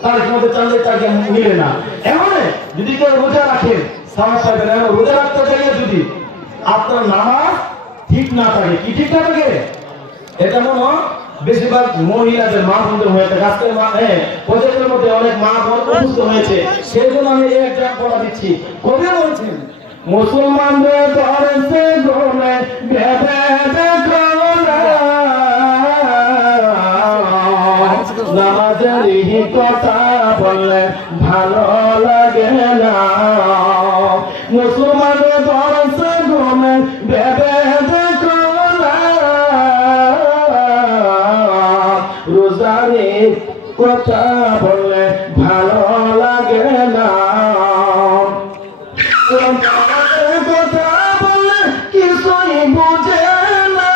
তারিখ মধ্যে চাঁদের তারিখে মিলে না। এমন যদি কেউ রোজা রাখেন সওয়াব পাবেন। এমন রোজা রাখতে চাইলে যদি আপনার নামাজ ঠিক না থাকে, কি ঠিক না থাকে, এটা মনে হয় বেশিরভাগ মহিলাদের মা বোনদের হয়ে থাকে। আজকে প্রজেক্টের মধ্যে অনেক মা বোন অসুস্থ হয়েছে, সেই জন্য আমি এই একটা বলা দিচ্ছি। কবি বলছেন, মুসলমানদের ধরেছে গোনে ভেবে দেখো নামাজের কথা বললে ভালো লাগে না, মুসলমানের ধরেছে গোনে ভেবে দেখো না, রোজার কথা বললে ভালো লাগে না, কথা বললে কিছুই বুঝে না,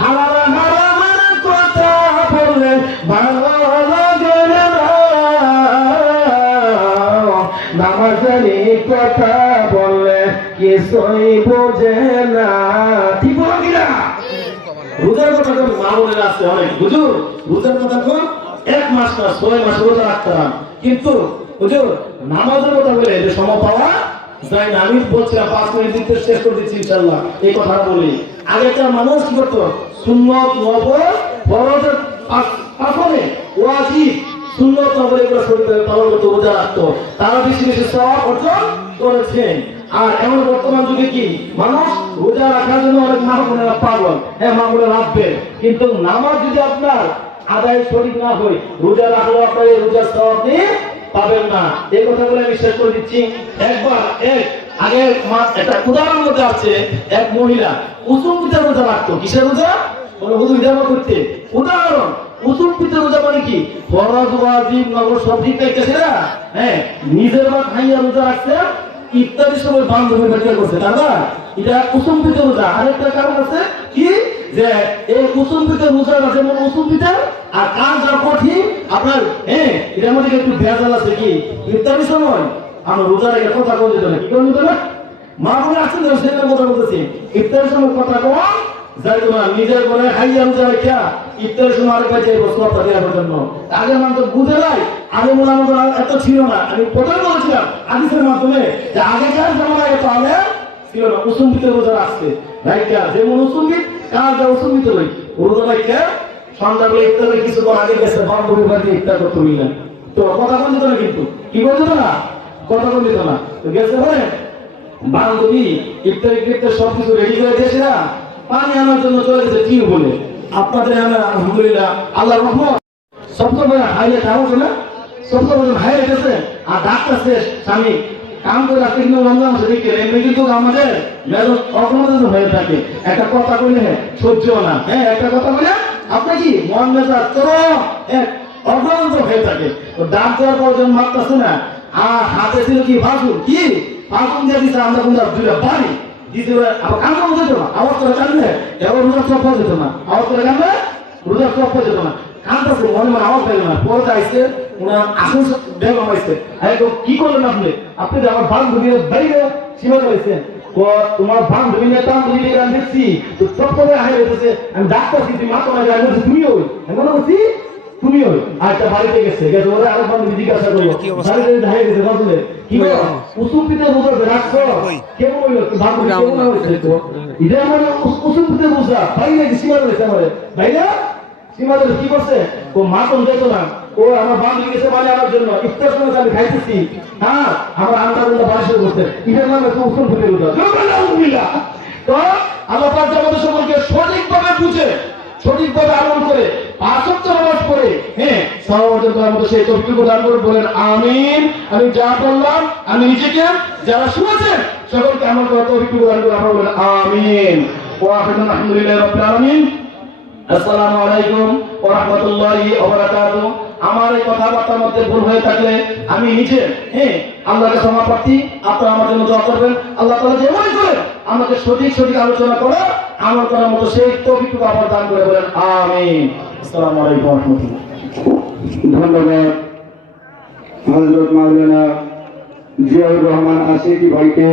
হারামের কথা বললে ভালো লাগে না, নামাজের কথা বললে কিছুই বুঝে না। ঠিক বলো কিনা? রোজার কথা তো মা বোনেরা আছে অনেক, হুজুর রোজার কথা তো 1 মাস না 6 মাস রোজা রাখতাম, কিন্তু হুজুর নামাজের কথা বলে যে সময় পাওয়া যায় না। আমি বলছিলাম 5 মিনিট দিতে শেষ করে দিচ্ছি ইনশাআল্লাহ। এই কথা বলি, আগেকার মানুষ কি করতো, সুন্নত নফল ফরজের পাশে ওয়াজিব সুন্নত নফল এগুলো শরীরে পালন করতে, রোজা রাখতো, তারা বেশি বেশি সওয়াব অর্জন করেছেন। আর এমন বর্তমান যুগে কি মানুষ রোজা রাখার জন্য অনেক মা বোনেরা পাগল, মা বোনেরা রাখবে, কিন্তু নামাজ যদি আপনার আদায় সঠিক না হয়, রোজা রাখলে আপনার এই রোজার সওয়াব পাবেন না। এই কথা বলে আমি শেষ করে দিচ্ছি। একবার আগে একটা উদাহরণ মধ্যে আছে, এক মহিলা উসুম পিঠার রোজা রাখতো। কিসের রোজা? বলে হুজুর ইজামা করতে। উদাহরণ, উসুম পিঠার রোজা মানে কি ফরজ ওয়াজিব নফল সব ঠিক পাইতেছে না, নিজের ভাত খাইয়া রোজা রাখছে, ইত্যাদি সময় বান্ধবীর বাড়িতে করছে, দাদা এটা উসুম পিঠার রোজা। আরেকটা কারণ আছে কি, যে এই কুসুম পিঠার রোজা যেমন উসুম পিঠা আর কাজ যা কঠিন আপনার এটার মধ্যে একটু ভেজাল আছে কি, ইত্যাদি সময় আমরা রোজা রেখে কথা বলে দিত না, কি করে দিত না, মা বলে আসছেন সেটা কথা বলতেছি, ইত্যাদি সময় কথা কম যাই তোমার নিজের করে খাইয়া রোজা রেখা ইত্যাদি সময় আরেক কাছে কথা দেওয়ার জন্য। আগে মানুষ বুঝে নাই, আগে মনে আমাদের এত ছিল না। আমি প্রথমে বলেছিলাম হাদিসের মাধ্যমে যে আগেকার জামানায় এত আলে ছিল না, উসুম পিঠের রোজা রাখছে রাইকা, যেমন উসুম পিঠ কাজ উসুম পিঠে রই রোজা রাইকা সন্ধ্যাবেলা ইফতারে কিছুক্ষণ আগে গেছে বান্ধবীর বাড়িতে ইফতার করতে হইলেন। তো কথা বল দিত না, কিন্তু কি বল দিত না, কথা বল দিত না। তো গেছে বলে বান্ধবী ইফতারি ইফতার সবকিছু রেডি করে দিয়েছে না, পানি আনার জন্য চলে গেছে টিউ বলে। আপনাদের আলহামদুলিল্লাহ আল্লাহর রহমত সবসময় হাইলে খাওয়া না, সবসময় হাইলে গেছে। আর ডাক্তার শেষ স্বামী কাম করে রাখতে কিন্তু রমজান মাসে দেখতে এমনি কিন্তু আমাদের অগ্রগতি হয়ে থাকে। একটা কথা বলে সহ্য না, একটা কথা বলে আপনি কি মন মেজাজ চরম অগ্রগত হয়ে থাকে। তো ডাক দেওয়ার পর যখন মারতেছে না, আর হাতে ছিল কি ফাঁসুন, কি ফাঁসুন দিয়ে দিচ্ছে, আমরা কিন্তু দুইটা বাড়ি দিতে আবার কামড় যেত না, আওয়াজ করে কাঁদলে এবার রোজা সব হয়ে যেত না, আওয়াজ করে কাঁদলে রোজা সব হয়ে যেত না। কাঁদতেছে মনে মনে আওয়াজ পাইল না, পরে আসছে ওনার আসল বেগম আসছে, কি করলেন আপনি? আপনি যে আমার বান্ধবীর বাইরে সীমা করেছেন, তোমার বান্ধবী নেতা দেখছি তো সব করে হাই হয়েছে, আমি ডাক্তার তুমি মাথা না জানি তুমি ওই মনে করছি তুমিও আচ্ছা বাড়িতে গেছে গেছে ওরা আরো বান্ধবী জিজ্ঞাসা করলো বাড়িতে দেখা গেছে বললে কি বলো উসুম পিঠে বুঝাতে রাখছো কেমন হইলো বান্ধবী কেমন হয়েছে তো এটা আমার উসুম পিঠে বুঝা ভাই নাকি সীমা রয়েছে আমার ভাই না সীমা কি করছে ও মা তো যেত না ও আমার বান্ধবী গেছে মানে আমার জন্য ইফতার সময় আমি খাইতেছি হ্যাঁ আমার আন্দাজটা বাড়ি শুরু করছে এটার নামে তো উসুম পিঠে বুঝা তো আল্লাহ পাক আমাদের সকলকে সঠিকভাবে বুঝে সঠিকভাবে আমল করে পাঁচ ওয়াক্ত নামাজ পড়ে হ্যাঁ সমাজের মধ্যে সেই তৌফিক দান করে বলেন আমিন। আমি যা বললাম আমি নিজেকে যারা শুনেছেন সকলকে আমল করার তৌফিক দান করে আপনারা বলেন আমিন। ওয়া আখিরু আলহামদুলিল্লাহি রাব্বিল আলামিন। আসসালামু আলাইকুম ওয়া রাহমাতুল্লাহি ওয়া বারাকাতুহু। আমার এই কথাবার্তার মধ্যে ভুল হয়ে থাকলে আমি নিজে হ্যাঁ আল্লাহকে ক্ষমা প্রার্থী, আপনারা আমার জন্য দোয়া করবেন। আল্লাহ তাআলা যেমন করেন আমাকে সঠিক আলোচনা করা আমল করার মতো সেই তৌফিক আপনারা দান করে বলেন আমিন। আসসালামু আলাইকুম ওয়া রাহমাতুল্লাহ। ধন্যবাদ হযরত মাওলানা জিয়াউর রহমান আশিকি ভাইকে।